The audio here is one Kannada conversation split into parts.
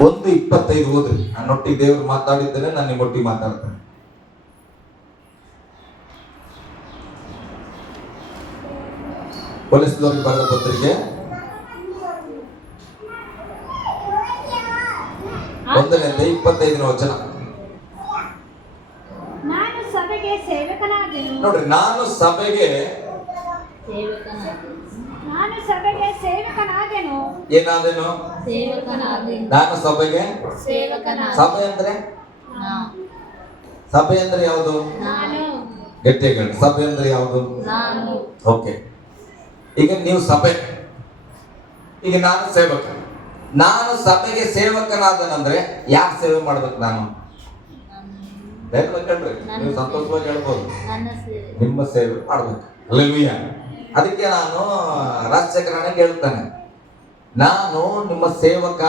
1:25 ಓದ್ರಿ. ನನ್ನೊಟ್ಟಿಗೆ ದೇವರು ಮಾತಾಡಿದ್ದೇನೆ, ನಾನು ನಿಮ್ಮೊಟ್ಟಿಗೆ ಮಾತಾಡ್ತೇನೆ. ಕೊಲೆಸ್ಲೋರಿಗೆ ಬರೆದ ಪತ್ರಿಕೆ 1:25 ವಚನ ನೋಡ್ರಿ. ನಾನು ಸಭೆಗೆ ಸೇವಕನಾದೆನು. ಏನಾದೇನು? ನಾನು ಸಭೆಗೆ ಸಭೆ ಅಂದ್ರೆ ಯಾವುದು? ಗಟ್ಟಿಯಾಗಿ ಹೇಳಿ. ಸಭೆ ಅಂದ್ರೆ ಯಾವುದು? ಓಕೆ. ಈಗ ನೀವು ಸಭೆ, ಈಗ ನಾನು ಸೇವಕ. ನಾನು ಸಭೆಗೆ ಸೇವಕನಾದನಂದ್ರೆ ಯಾಕೆ ಸೇವೆ ಮಾಡ್ಬೇಕು? ನಾನು ಹೇಳ್ರಿ, ನೀವು ಸಂತೋಷವಾಗಿ ಹೇಳ್ಬೋದು, ನಿಮ್ಮ ಸೇವೆ ಮಾಡ್ಬೇಕು. ಹಲ್ಲೆಲೂಯಾ. ಅದಕ್ಕೆ ನಾನು ರಾಜಶೇಖರನಿಗೆ ಹೇಳ್ತಾನೆ, ನಾನು ನಿಮ್ಮ ಸೇವಕ.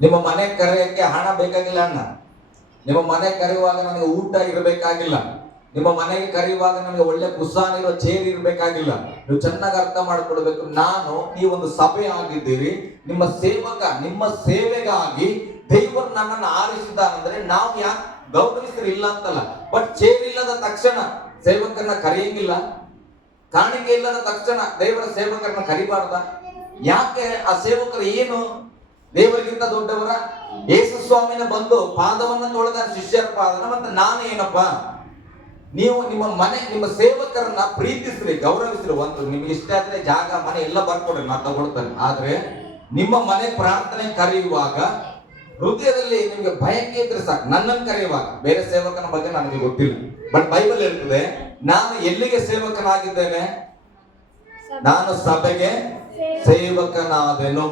ನಿಮ್ಮ ಮನೆ ಕರೆಯಕ್ಕೆ ಹಣ ಬೇಕಾಗಿಲ್ಲ ಅಣ್ಣ. ನಿಮ್ಮ ಮನೆ ಕರೆಯುವಾಗ ನನಗೆ ಊಟ ಇರಬೇಕಾಗಿಲ್ಲ. ನಿಮ್ಮ ಮನೆಗೆ ಕರೆಯುವಾಗ ನನಗೆ ಒಳ್ಳೆ ಕುಸಾನಿರೋ ಚೇರ್ ಇರಬೇಕಾಗಿಲ್ಲ. ನೀವು ಚೆನ್ನಾಗಿ ಅರ್ಥ ಮಾಡ್ಕೊಳ್ಬೇಕು. ನೀವೊಂದು ಸಭೆ ಆಗಿದ್ದೀರಿ, ನಿಮ್ಮ ಸೇವಕ. ನಿಮ್ಮ ಸೇವೆಗಾಗಿ ದೇವರು ನನ್ನನ್ನು ಆರಿಸಿದಾನಂದ್ರೆ ನಾವು ಯಾಕೆ ಗೌರವಿಸ್ರಿ? ಇಲ್ಲ ಅಂತಲ್ಲ. ಬಟ್ ಚೇರ್ ಇಲ್ಲದ ತಕ್ಷಣ ಸೇವಕರನ್ನ ಕರೆಯಂಗಿಲ್ಲ. ಕಾಣಿಕೆ ಇಲ್ಲದ ತಕ್ಷಣ ದೇವರ ಸೇವಕರನ್ನ ಕರಿಬಾರ್ದ? ಯಾಕೆ? ಆ ಸೇವಕರು ಏನು ದೇವರಿಗಿಂತ ದೊಡ್ಡವರ? ಯೇಸು ಸ್ವಾಮಿನ ಬಂದು ಪಾದವನ್ನ ತೊಳೆದ ಶಿಷ್ಯರ ಪಾದನ. ಮತ್ತೆ ನಾನು ಏನಪ್ಪ? ನೀವು ನಿಮ್ಮ ಸೇವಕರನ್ನ ಪ್ರೀತಿಸ್ರಿ, ಗೌರವಿಸ್ರಿ. ಒಂದು ನಿಮ್ಗೆ ಇಷ್ಟ ಆದ್ರೆ ಜಾಗ, ಮನೆ ಎಲ್ಲ ಬರ್ಕೊಡ್ರಿ, ನಾನು ತಗೊಳ್ತೇನೆ. ಆದ್ರೆ ನಿಮ್ಮ ಮನೆ ಪ್ರಾರ್ಥನೆ ಕರೆಯುವಾಗ ಹೃದಯದಲ್ಲಿ ನಿಮ್ಗೆ ಭಯಕ್ಕೆ ಇದ್ರೆ ಸಾಕು. ನನ್ನನ್ನು ಕರೆಯುವಾಗ, ಬೇರೆ ಸೇವಕನ ಬಗ್ಗೆ ನನಗೆ ಗೊತ್ತಿಲ್ಲ, ಬಟ್ ಬೈಬಲ್ ಹೇಳ್ತದೆ ನಾನು ಎಲ್ಲಿಗೆ ಸೇವಕನಾಗಿದ್ದೇನೆ? ನಾನು ಸಭೆಗೆ ಸೇವಕನಾದೆನು.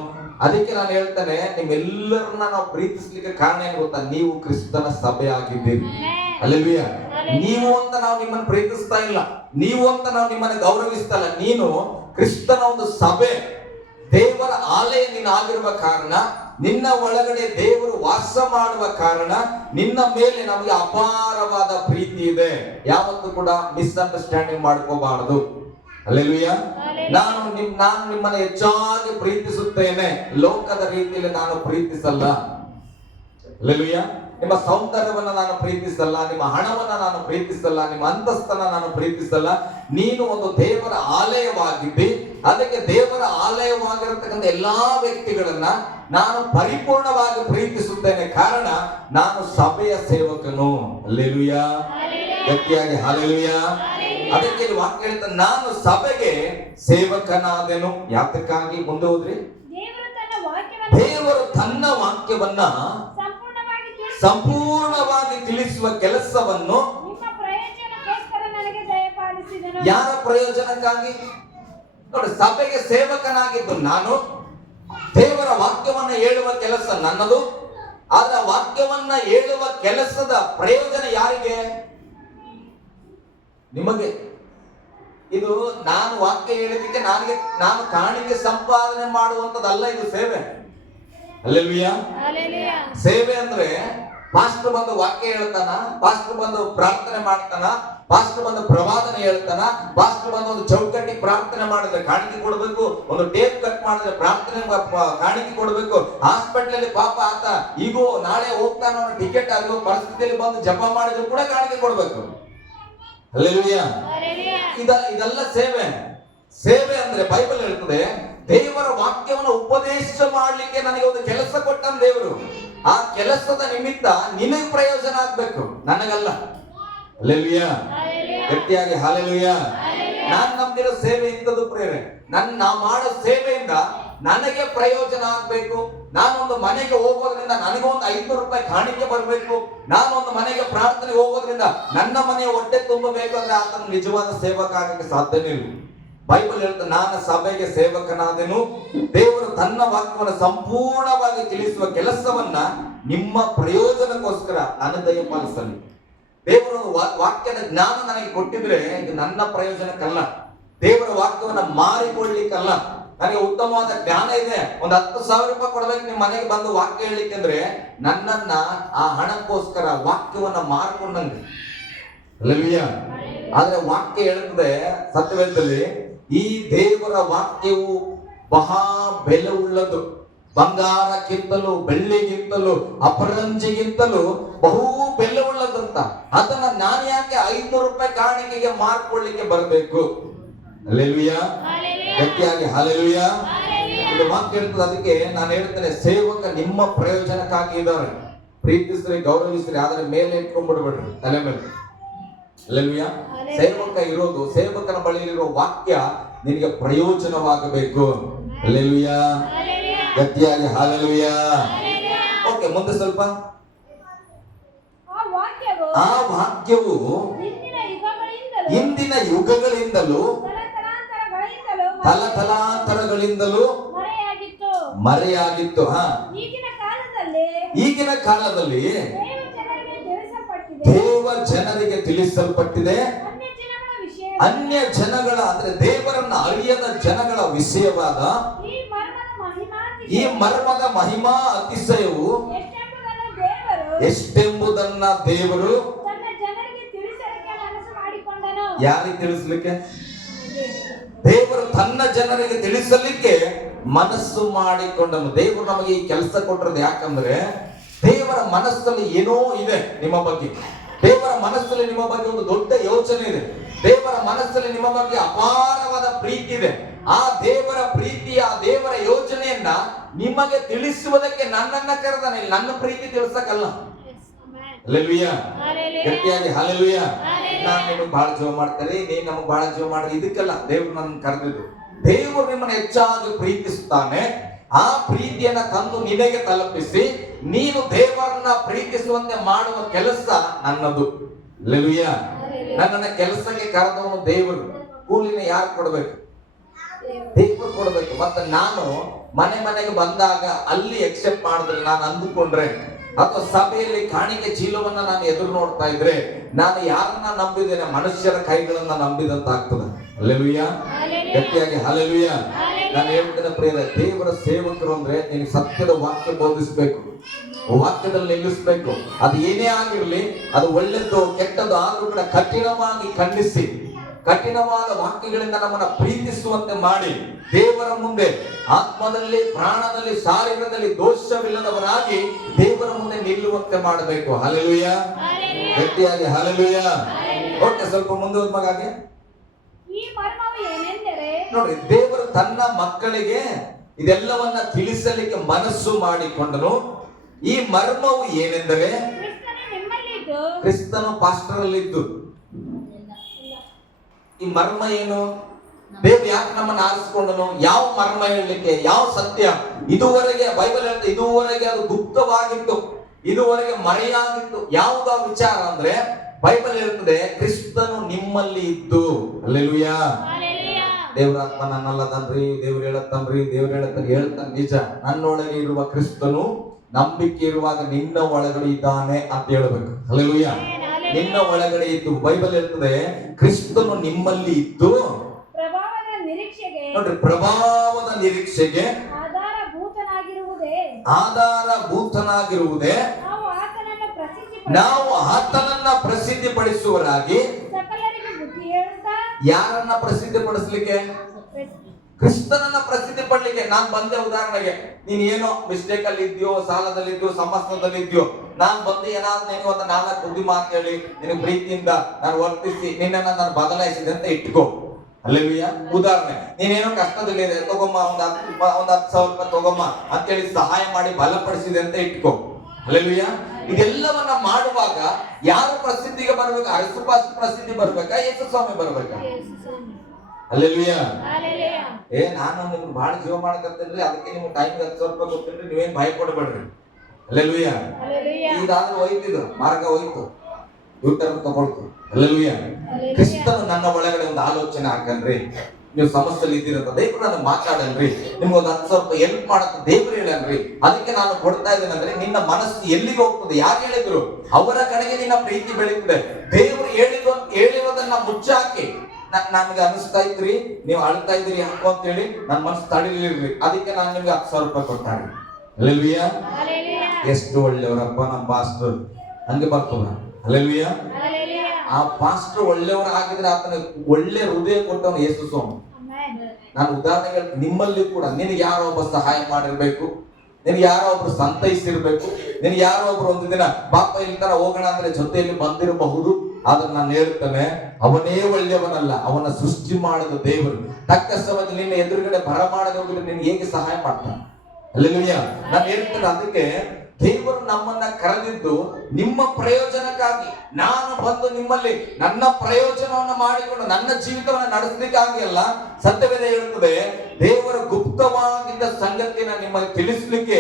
ಅದಕ್ಕೆ ನಾನು ಹೇಳ್ತೇನೆ, ನಿಮ್ಮೆಲ್ಲರನ್ನ ನಾವು ಪ್ರೀತಿಸ್ಲಿಕ್ಕೆ ಕಾರಣ ಏನು ಗೊತ್ತಾ? ನೀವು ಕ್ರಿಸ್ತನ ಸಭೆ ಆಗಿದ್ದೀರಿ. ಹಲ್ಲೆಲೂಯಾ. ನೀವು ಅಂತ ನಾವು ನಿಮ್ಮನ್ನು ಪ್ರೀತಿಸ್ತಾ ಇಲ್ಲ, ನೀವು ಅಂತ ನಾವು ನಿಮ್ಮನ್ನು ಗೌರವಿಸ್ತಾ ಇಲ್ಲ. ನೀನು ಕ್ರಿಸ್ತನ ಒಂದು ಸಭೆ, ದೇವರ ಆಲಯ ನೀನು ಆಗಿರುವ ಕಾರಣ, ನಿನ್ನ ಒಳಗಡೆ ದೇವರು ವಾಸ ಮಾಡುವ ಕಾರಣ ನಿನ್ನ ಮೇಲೆ ನಮಗೆ ಅಪಾರವಾದ ಪ್ರೀತಿ ಇದೆ. ಯಾವತ್ತೂ ಕೂಡ ಮಿಸ್ಅಂಡರ್ಸ್ಟ್ಯಾಂಡಿಂಗ್ ಮಾಡ್ಕೋಬಾರದು. ಹಲ್ಲೆಲೂಯಾ. ನಾನು ನಿಮ್ಮನ್ನು ಹೆಚ್ಚಾಗಿ ಪ್ರೀತಿಸುತ್ತೇನೆ, ಲೋಕದ ರೀತಿಯಲ್ಲಿ ನಾನು ಪ್ರೀತಿಸಲ್ಲ. ಹಲ್ಲೆಲೂಯಾ. ನಿಮ್ಮ ಸೌಂದರ್ಯವನ್ನ ನಾನು ಪ್ರೀತಿಸಲ್ಲ, ನಿಮ್ಮ ಹಣವನ್ನ ನಾನು ಪ್ರೀತಿಸಲ್ಲ, ನಿಮ್ಮ ಅಂತಸ್ತನ್ನ ನಾನು ಪ್ರೀತಿಸಲ್ಲ. ನೀನು ಒಂದು ದೇವರ ಆಲಯವಾಗಿದ್ದಿ. ಅದಕ್ಕೆ ದೇವರ ಆಲಯವಾಗಿರತಕ್ಕಂಥ ಎಲ್ಲಾ ವ್ಯಕ್ತಿಗಳನ್ನ ನಾನು ಪರಿಪೂರ್ಣವಾಗಿ ಪ್ರೀತಿಸುತ್ತೇನೆ. ಕಾರಣ ನಾನು ಸಭೆಯ ಸೇವಕನು. ಹಲ್ಲೆಲೂಯಾ. ಗಟ್ಟಿಯಾಗಿ ಹಲ್ಲೆಲೂಯಾ. ಅದಕ್ಕೆ ಇಲ್ಲಿ ವಾಕ್ಯ ಹೇಳ್ತಾನೆ, ನಾನು ಸಭೆಗೆ ಸೇವಕನಾದೆನು. ಯಾತಕ್ಕಾಗಿ? ಮುಂದೆ ಹೋದ್ರಿ. ದೇವರು ತನ್ನ ವಾಕ್ಯವನ್ನ ಸಂಪೂರ್ಣವಾಗಿ ತಿಳಿಸುವ ಕೆಲಸವನ್ನು ಯಾರ ಪ್ರಯೋಜನಕ್ಕಾಗಿ? ನೋಡಿ, ಸಭೆಗೆ ಸೇವಕನಾಗಿದ್ದು ನಾನು. ದೇವರ ವಾಕ್ಯವನ್ನ ಹೇಳುವ ಕೆಲಸ ನನ್ನದು. ಆದ್ರೆ ವಾಕ್ಯವನ್ನ ಹೇಳುವ ಕೆಲಸದ ಪ್ರಯೋಜನ ಯಾರಿಗೆ? ನಿಮಗೆ. ಇದು ನಾನು ವಾಕ್ಯ ಹೇಳಿದ್ದಕ್ಕೆ ನಾನು ಕಾಣಿಕೆ ಸಂಪಾದನೆ ಮಾಡುವಂತದ್ದಲ್ಲ. ಇದು ಸೇವೆ. ಹಲ್ಲೆಲೂಯಾ. ಸೇವೆ ಅಂದ್ರೆ ಪಾಸ್ಟರ್ ಬಂದು ವಾಕ್ಯ ಹೇಳ್ತಾನ, ಪಾಸ್ಟರ್ ಬಂದು ಪ್ರಾರ್ಥನೆ ಮಾಡ್ತಾನ, ಪಾಸ್ಟರ್ ಬಂದು ಪ್ರವಾದನೆ ಹೇಳ್ತಾನ, ಪಾಸ್ಟರ್ ಬಂದು ಒಂದು ಚೌಕಟ್ಟಿ ಪ್ರಾರ್ಥನೆ ಮಾಡಿದ್ರೆ ಕಾಣಿಕೆ ಕೊಡಬೇಕು, ಒಂದು ಟೇಪ್ ಕಟ್ ಮಾಡಿದ್ರೆ ಪ್ರಾರ್ಥನೆ ಕಾಣಿಕೆ ಕೊಡಬೇಕು. ಹಾಸ್ಪಿಟಲ್ ಅಲ್ಲಿ ಪಾಪ ಆತ ಈಗೋ ನಾಳೆ ಹೋಗ್ತಾನ, ಟಿಕೆಟ್ ಆಗೋ ಪರಿಸ್ಥಿತಿಯಲ್ಲಿ ಬಂದು ಜಪ ಮಾಡಿದ್ರು ಕೂಡ ಕಾಣಿಕೆ ಕೊಡಬೇಕು. ಹಲ್ಲೆಲೂಯಾ. ಇದೆಲ್ಲ ಸೇವೆ. ಸೇವೆ ಅಂದ್ರೆ ಬೈಬಲ್ ಹೇಳ್ತದೆ, ದೇವರ ವಾಕ್ಯವನ್ನು ಉಪದೇಶ ಮಾಡ್ಲಿಕ್ಕೆ ನನಗೆ ಒಂದು ಕೆಲಸ ಕೊಟ್ಟಂತ ದೇವರು. ಆ ಕೆಲಸದ ನಿಮಿತ್ತ ನಿನಗೆ ಪ್ರಯೋಜನ ಆಗ್ಬೇಕು, ನನಗಲ್ಲ. ಹಲ್ಲೆಲೂಯಾ. ಗಟ್ಟಿಯಾಗಿ ಹಲ್ಲೆಲೂಯಾ. ನಾನು ನಂಬಿರೋ ಸೇವೆ ಇಂಥದ್ದು ಪ್ರೇರೆ. ನಾ ಮಾಡೋ ಸೇವೆಯಿಂದ ನನಗೆ ಪ್ರಯೋಜನ ಆಗ್ಬೇಕು. ನಾನೊಂದು ಮನೆಗೆ ಹೋಗೋದ್ರಿಂದ ನನಗೊಂದು 500 ರೂಪಾಯಿ ಕಾಣಿಕೆ ಬರಬೇಕು. ನಾನೊಂದು ಮನೆಗೆ ಪ್ರಾರ್ಥನೆ ಹೋಗೋದ್ರಿಂದ ನನ್ನ ಮನೆಯ ಹೊಟ್ಟೆ ತುಂಬಬೇಕು ಅಂದ್ರೆ ಆತನ ನಿಜವಾದ ಸೇವಕ ಆಗಕ್ಕೆ ಸಾಧ್ಯನೇ ಇಲ್ಲ. ಬೈಬಲ್ ಹೇಳ್ತಾ, ನಾನು ಸಭೆಗೆ ಸೇವಕನಾದೆನು. ದೇವರು ತನ್ನ ವಾಕ್ಯವನ್ನು ಸಂಪೂರ್ಣವಾಗಿ ತಿಳಿಸುವ ಕೆಲಸವನ್ನ ನಿಮ್ಮ ಪ್ರಯೋಜನಕ್ಕೋಸ್ಕರ ನಾನು ದಯಪಾಲಿಸಲಿ. ದೇವರ ವಾಕ್ಯದ ಜ್ಞಾನ ನನಗೆ ಕೊಟ್ಟಿದ್ರೆ ಇದು ನನ್ನ ಪ್ರಯೋಜನಕ್ಕಲ್ಲ, ದೇವರ ವಾಕ್ಯವನ್ನ ಮಾರಿಕೊಳ್ಳಿಕ್ಕಲ್ಲ. ನನಗೆ ಉತ್ತಮವಾದ ಜ್ಞಾನ ಇದೆ, ಒಂದು 10,000 ರೂಪಾಯಿ ಕೊಡ್ಬೇಕು ನಿಮ್ಮ ಮನೆಗೆ ಬಂದು ವಾಕ್ಯ ಹೇಳಲಿಕ್ಕೆ ಅಂದ್ರೆ ನನ್ನನ್ನ ಆ ಹಣಕ್ಕೋಸ್ಕರ ವಾಕ್ಯವನ್ನ ಮಾರ್ಕೊಂಡಂಗೆ. ಹಲ್ಲೆಲೂಯಾ. ಆದ್ರೆ ವಾಕ್ಯ ಹೇಳ್ತದೆ ಸತ್ಯವೇದದಲ್ಲಿ, ಈ ದೇವರ ವಾಕ್ಯವು ಬಹಳ ಬೆಲೆ ಉಳ್ಳದು. ಬಂಗಾರಕ್ಕಿಂತಲೂ ಬೆಳ್ಳಿಗಿಂತಲೂ ಅಪರಂಜಿಗಿಂತಲೂ ಬಹು ಬೆಲೆಯುಳ್ಳದಂತ. ಅದನ್ನ ನಾನು ಯಾಕೆ 500 ರೂಪಾಯಿ ಕಾಣಿಕೆಗೆ ಮಾರ್ಕೊಳ್ಳಿಕ್ಕೆ ಬರಬೇಕು? ಹಲ್ಲೆಲೂಯಾ, ಗಟ್ಟಿಯಾಗಿ ಹಲ್ಲೆಲೂಯಾ. ಇದು ವಾಕ್ಯ ಹೇಳ್ತದೆ. ಅದಕ್ಕೆ ನಾನು ಹೇಳ್ತೇನೆ, ಸೇವಕ ನಿಮ್ಮ ಪ್ರಯೋಜನಕ್ಕಾಗಿ ಇದ್ದಾರೆ. ಪ್ರೀತಿಸ್ರಿ, ಗೌರವಿಸ್ರಿ, ಆದ್ರೆ ಮೇಲೆ ಇಟ್ಕೊಂಡ್ಬಿಡ್ಬೇಡ್ರಿ ತಲೆ ಮೇಲೆ. ಹಲ್ಲೆಲೂಯಾ. ಸೇವಕ ಇರೋದು, ಸೇವಕನ ಬಳಿ ಇರೋ ವಾಕ್ಯ ನಿನಗೆ ಪ್ರಯೋಜನವಾಗಬೇಕು. ಹಲ್ಲೆಲೂಯಾ, ಗಟ್ಟಿಯಾಗಿ ಹಲ್ಲೆಲೂಯಾ. ಓಕೆ, ಮುಂದೆ ಸ್ವಲ್ಪ. ಆ ವಾಕ್ಯವು ಇಂದಿನ ಯುಗಗಳಿಂದಲೂ ತಲತಲಾಂತರಗಳಿಂದಲೂ ಮರೆಯಾಗಿತ್ತು. ಈಗಿನ ಕಾಲದಲ್ಲಿ ದೇವ ಜನರಿಗೆ ತಿಳಿಸಲ್ಪಟ್ಟಿದೆ. ಅನ್ಯ ಜನಗಳ ಅಂದ್ರೆ ದೇವರನ್ನ ಅರಿಯದ ಜನಗಳ ವಿಷಯವಾದ ಈ ಮರ್ಮದ ಮಹಿಮಾ ಅತಿಶಯವು ಎಷ್ಟೆಂಬುದನ್ನ ದೇವರು ಯಾರಿಗೆ ತಿಳಿಸ್ಲಿಕ್ಕೆ? ದೇವರು ತನ್ನ ಜನರಿಗೆ ತಿಳಿಸಲಿಕ್ಕೆ ಮನಸ್ಸು ಮಾಡಿಕೊಂಡನು. ದೇವರು ನಮಗೆ ಈ ಕೆಲಸ ಕೊಟ್ಟಿರೋದು ಯಾಕಂದ್ರೆ ದೇವರ ಮನಸ್ಸಲ್ಲಿ ಏನೋ ಇದೆ ನಿಮ್ಮ ಬಗ್ಗೆ. ದೇವರ ಮನಸ್ಸಲ್ಲಿ ನಿಮ್ಮ ಬಗ್ಗೆ ಒಂದು ದೊಡ್ಡ ಯೋಚನೆ ಇದೆ. ದೇವರ ಮನಸ್ಸಲ್ಲಿ ನಿಮ್ಮ ಬಗ್ಗೆ ಅಪಾರವಾದ ಪ್ರೀತಿ ಇದೆ. ಆ ದೇವರ ಪ್ರೀತಿಯ, ಆ ದೇವರ ಯೋಚನೆಯನ್ನ ನಿಮಗೆ ತಿಳಿಸುವುದಕ್ಕೆ ನನ್ನನ್ನ ಕರೆದಾನೆ. ನನ್ನ ಪ್ರೀತಿ ತಿಳಿಸಕ್ಕಲ್ಲ. ಹಲ್ಲೆಲೂಯಾ, ಗಟ್ಟಿಯಾಗಿ ಹಲ್ಲೆಲೂಯಾ. ನಾನು ನಿಮಗೆ ಬಹಳ ಜೀವ ಮಾಡ್ತಾರೆ, ನೀನ್ ನಮಗೆ ಬಹಳ ಜೀವ ಮಾಡಿದ್ರೆ ಇದಕ್ಕೆಲ್ಲ ದೇವ್ರು ನನ್ನ ಕರೆದಿದ್ದು. ದೇವರು ನಿಮ್ಮನ್ನು ಹೆಚ್ಚಾಗಿ ಪ್ರೀತಿಸುತ್ತಾನೆ. ಆ ಪ್ರೀತಿಯನ್ನ ತಂದು ನಿನಗೆ ತಲುಪಿಸಿ ನೀನು ದೇವರನ್ನ ಪ್ರೀತಿಸುವಂತೆ ಮಾಡುವ ಕೆಲಸ ನನ್ನದು. ಹಲ್ಲೆಲೂಯಾ. ನನ್ನನ್ನ ಕೆಲಸಕ್ಕೆ ಕರೆದವನು ದೇವರು. ಕೂಲಿನ ಯಾರು ಕೊಡ್ಬೇಕು? ದೇವರು ಕೊಡ್ಬೇಕು. ಮತ್ತೆ ನಾನು ಮನೆಗೆ ಬಂದಾಗ ಅಲ್ಲಿ ಎಕ್ಸೆಪ್ಟ್ ಮಾಡಿದ್ರೆ, ನಾನು ಅಂದುಕೊಂಡ್ರೆ ಅಥವಾ ಸಭೆಯಲ್ಲಿ ಕಾಣಿಕೆ ಚೀಲವನ್ನ ನಾನು ಎದುರು ನೋಡ್ತಾ ಇದ್ರೆ ನಾನು ಯಾರನ್ನ ನಂಬಿದ್ದೇನೆ? ಮನುಷ್ಯರ ಕೈಗಳನ್ನ ನಂಬಿದಂತ ಆಗ್ತದೆ. ಹಲ್ಲೆಲೂಯಾ, ಗಟ್ಟಿಯಾಗಿ ಹಲ್ಲೆಲೂಯಾ. ನಾನು ಹೇಳ್ತೇನೆ ಪ್ರಿಯರೇ, ದೇವರ ಸೇವಕರು ಅಂದ್ರೆ ನಿನಗೆ ಸತ್ಯದ ವಾಕ್ಯ ಬೋಧಿಸಬೇಕು, ವಾಕ್ಯದಲ್ಲಿ ನಿಲ್ಲಿಸಬೇಕು. ಅದು ಏನೇ ಆಗಿರಲಿ, ಅದು ಒಳ್ಳೆದ್ದು ಕೆಟ್ಟದ್ದು ಆದ್ರೂ ಕೂಡ ಕಠಿಣವಾಗಿ ಖಂಡಿಸಿ, ಕಠಿಣವಾದ ವಾಕ್ಯಗಳಿಂದ ನಮ್ಮನ್ನ ಪ್ರೀತಿಸುವಂತೆ ಮಾಡಿ, ದೇವರ ಮುಂದೆ ಆತ್ಮದಲ್ಲಿ, ಪ್ರಾಣದಲ್ಲಿ, ಶಾರೀರದಲ್ಲಿ ದೋಷವಿಲ್ಲದವರಾಗಿ ದೇವರ ಮುಂದೆ ನಿಲ್ಲುವಂತೆ ಮಾಡಬೇಕು. ಹಲ್ಲೆಲೂಯಾ, ಗಟ್ಟಿಯಾಗಿ ಹಲ್ಲೆಲೂಯಾ. ಓಕೆ, ಸ್ವಲ್ಪ ಮುಂದೆ ಹೋದ್ಮಾಗೆ ನೋಡ್ರಿ, ದೇವರು ತನ್ನ ಮಕ್ಕಳಿಗೆ ಇದೆಲ್ಲವನ್ನ ತಿಳಿಸಲಿಕ್ಕೆ ಮನಸ್ಸು ಮಾಡಿಕೊಂಡನು. ಈ ಮರ್ಮವು ಏನೆಂದರೆ, ಕ್ರಿಸ್ತನು ಪಾಸ್ಟರಲ್ಲಿದ್ದು. ಈ ಮರ್ಮ ಏನು? ದೇವ್ರು ಯಾಕೆ ನಮ್ಮನ್ನು ಆರಿಸಿಕೊಂಡನು? ಯಾವ ಮರ್ಮ ಹೇಳಲಿಕ್ಕೆ? ಯಾವ ಸತ್ಯ? ಇದುವರೆಗೆ ಬೈಬಲ್ ಹೇಳ್ತಾ ಇದುವರೆಗೆ ಅದು ಗುಪ್ತವಾಗಿತ್ತು, ಇದುವರೆಗೆ ಮರೆಯಾಗಿತ್ತು. ಯಾವುದ ವಿಚಾರ ಅಂದ್ರೆ ಬೈಬಲ್ ಹೇಳ್ತದೆ, ಕ್ರಿಸ್ತನು ನಿಮ್ಮಲ್ಲಿ ಇದ್ದು. ಹಲ್ಲೆಲೂಯಾ. ದೇವ್ರ ಆತ್ಮ ನನ್ನಲ್ಲದನ್ರಿ, ದೇವ್ರು ಹೇಳತ್ತನ್ರಿ, ದೇವ್ರು ಹೇಳ್ತಾನೆ ನಿಜ. ನನ್ನೊಳಗೆ ಇರುವ ಕ್ರಿಸ್ತನು ನಂಬಿಕೆ ಇರುವಾಗ ನಿನ್ನ ಒಳಗಡೆ ಇದ್ದಾನೆ ಅಂತ ಹೇಳ್ಬೇಕು. ಹಲ್ಲೆಲೂಯಾ. ನಿನ್ನ ಒಳಗಡೆ ಇದ್ದು. ಬೈಬಲ್ ಹೇಳ್ತದೆ ಕ್ರಿಸ್ತನು ನಿಮ್ಮಲ್ಲಿ ಇದ್ದು ನೋಡ್ರಿ, ಪ್ರಭಾವದ ನಿರೀಕ್ಷೆಗೆ ಆಧಾರಭೂತನಾಗಿರುವುದೇ ನಾವು ಆತನನ್ನ ಪ್ರಸಿದ್ಧಿಪಡಿಸುವರಾಗಿ. ಯಾರನ್ನ ಪ್ರಸಿದ್ಧಿಪಡಿಸ್ಲಿಕ್ಕೆ? ಕ್ರಿಸ್ತನನ್ನ ಪ್ರಸಿದ್ಧಿ ಪಡ್ಲಿಕ್ಕೆ. ನಾನ್ ಬಂದೆ, ಉದಾಹರಣೆಗೆ ನೀನ್ ಏನೋ ಮಿಸ್ಟೇಕ್ ಅಲ್ಲಿ ಇದ್ಯೋ, ಸಾಲದಲ್ಲಿದ್ಯೋ, ಸಮಸ್ಯೆದಲ್ಲಿ ಇದ್ಯೋ, ನಾನ್ ಬಂದು ಏನಾದ್ರು ನಿನಗೆ ಒಂದು 4 ಬುದ್ಧಿ ಮಾತು ಹೇಳಿ ನಿನಗೆ ಪ್ರೀತಿಯಿಂದ ನಾನು ವರ್ತಿಸಿ ನಿನ್ನನ್ನ ನಾನು ಬದಲಾಯಿಸಿದೆ ಅಂತ ಇಟ್ಕೋ. ಹಲ್ಲೆಲೂಯಾ. ಉದಾಹರಣೆ, ನೀನೇನೋ ಕಷ್ಟದಲ್ಲಿದೆ, ತಗೊಮ್ಮ ಒಂದ್ 10,000 ರೂಪಾಯಿ ತಗೊಮ್ಮ ಅಂತೇಳಿ ಸಹಾಯ ಮಾಡಿ ಬಲಪಡಿಸಿದೆ ಅಂತ ಇಟ್ಕೋ. ಹಲ್ಲೆಲೂಯಾ. ಇದೆಲ್ಲವನ್ನ ಮಾಡುವಾಗ ಯಾರು ಪ್ರಸಿದ್ಧಿಗೆ ಬರ್ಬೇಕು? ಅರಸುಪಾಸ್ ಪ್ರಸಿದ್ಧಿ ಬರ್ಬೇಕಾ? ಯೇಸು ಸ್ವಾಮಿ ಬರ್ಬೇಕಾ? ಹಲ್ಲೆಲೂಯಾ. ನಾನು ನಿಮ್ಗೆ ಬಹಳ ಜೀವ ಮಾಡಕತ್ತೇನ್ರಿ, ಅದಕ್ಕೆ ನಿಮ್ಗೆ ಟೈಮ್ 10,000 ರೂಪಾಯಿ ಕೊಡ್ತೇನ್ರಿ, ನೀವೇನ್ ಭಯ ಪಡಬೇಡ್ರಿ. ಹಲ್ಲೆಲೂಯಾ. ಇದಾದ್ರೂ ಹೋಯ್ತಿದ್ದು ಮಾರ್ಗ ಹೋಯ್ತು, ಯೂಟರ್ನ್ ತಗೊಳ್ತು. ಹಲ್ಲೆಲೂಯಾ. ಕ್ರಿಸ್ತನು ನನ್ನ ಒಳಗಡೆ ಒಂದು ಆಲೋಚನೆ ಹಾಕನ್ರಿ, ನೀವು ಸಮಸ್ಯೆಯಲ್ಲಿ ಇದ್ದೀರಂತ ದೇವ್ರು ನಾನು ಮಾತಾಡನ್ರಿ, ನಿಮ್ಗೆ ಒಂದು 10,000 ರೂಪಾಯಿ ಹೆಲ್ಪ್ ಮಾಡಕ್ಕೆ ದೇವ್ರು ಹೇಳನ್ರಿ, ಅದಕ್ಕೆ ನಾನು ಕೊಡ್ತಾ ಇದ್ದೇನೆ. ನಿನ್ನ ಮನಸ್ಸು ಎಲ್ಲಿಗೆ ಹೋಗ್ತದೆ? ಯಾರು ಹೇಳಿದ್ರು? ಅವರ ಕಡೆಗೆ ನಿನ್ನ ಪ್ರೀತಿ ಬೆಳೀತದೆ. ದೇವ್ರು ಹೇಳಿರೋದನ್ನ ಮುಚ್ಚಾಕಿ ನನ್ಗೆ ಅನಿಸ್ತಾ ಇದ್ರಿ, ನೀವು ಅಳ್ತಾ ಇದ್ರಿ ಯಾಕೋ ಅಂತ ಹೇಳಿ ನನ್ನ ಮನಸ್ಸು ತಡಿಲಿರ್ರಿ, ಅದಕ್ಕೆ ನಾನು ನಿಮ್ಗೆ 10,000 ರೂಪಾಯಿ ಕೊಟ್ಟಾರೆ. ಹಲ್ಲೆಲೂಯಾ. ಎಷ್ಟು ಒಳ್ಳೆಯವರಪ್ಪ ನಮ್ಮ ಪಾಸ್ಟರ್, ಹಂಗೆ ಬರ್ತದ. ಹಲ್ಲೆಲೂಯಾ. ಆ ಪಾಸ್ಟರ್ ಒಳ್ಳೆಯವರು ಆಗಿದ್ರೆ ಆತನ ಒಳ್ಳೆ ಹೃದಯ ಕೊಟ್ಟವನು ಯೇಸು ಸ್ವಾಮಿ. ನಾನು ಉದಾಹರಣೆಗಳು ನಿಮ್ಮಲ್ಲಿ ಕೂಡ ನಿನಗೆ ಯಾರೋ ಒಬ್ಬ ಸಹಾಯ ಮಾಡಿರ್ಬೇಕು, ನಿನ್ಗೆ ಯಾರೋ ಒಬ್ರು ಸಂತೈಸಿರ್ಬೇಕು, ನಿನ್ಗೆ ಯಾರೋ ಒಬ್ರು ಒಂದು ದಿನ ಪಾಪ ಇಲ್ಲಿ ತರ ಹೋಗೋಣ ಅಂದ್ರೆ ಜೊತೆಯಲ್ಲಿ ಬಂದಿರಬಹುದು. ಆದ್ರೆ ನಾನು ಹೇಳ್ತೇನೆ, ಅವನೇ ಒಳ್ಳೆಯವನಲ್ಲ, ಅವನ ಸೃಷ್ಟಿ ಮಾಡಿದ ದೇವರು. ತಕ್ಕ ಸಮಯದಲ್ಲಿ ನಿನ್ನ ಎದುರುಗಡೆ ಬರಮಾಡದೆ ಹೋಗಿದ್ರೆ ನಿನ್ಗೆ ಹೇಗೆ ಸಹಾಯ ಮಾಡ್ತಾನೆ? ಅಲ್ಲೆಲೂಯಾ. ನಾನು ಹೇಳ್ತೇನೆ, ಅದಕ್ಕೆ ದೇವರು ನಮ್ಮನ್ನ ಕರೆದಿದ್ದು ನಿಮ್ಮ ಪ್ರಯೋಜನಕ್ಕಾಗಿ. ನಾನು ಬಂದು ನಿಮ್ಮಲ್ಲಿ ನನ್ನ ಪ್ರಯೋಜನವನ್ನು ಮಾಡಿಕೊಂಡು ನನ್ನ ಜೀವಿತವನ್ನು ನಡೆಸಲಿಕ್ಕಾಗಿ ಅಲ್ಲ. ಸತ್ಯವೇದ ಹೇಳುತ್ತದೆ, ದೇವರ ಗುಪ್ತವಾಗಿದ್ದ ಸಂಗತಿನ ನಿಮಗೆ ತಿಳಿಸಲಿಕ್ಕೆ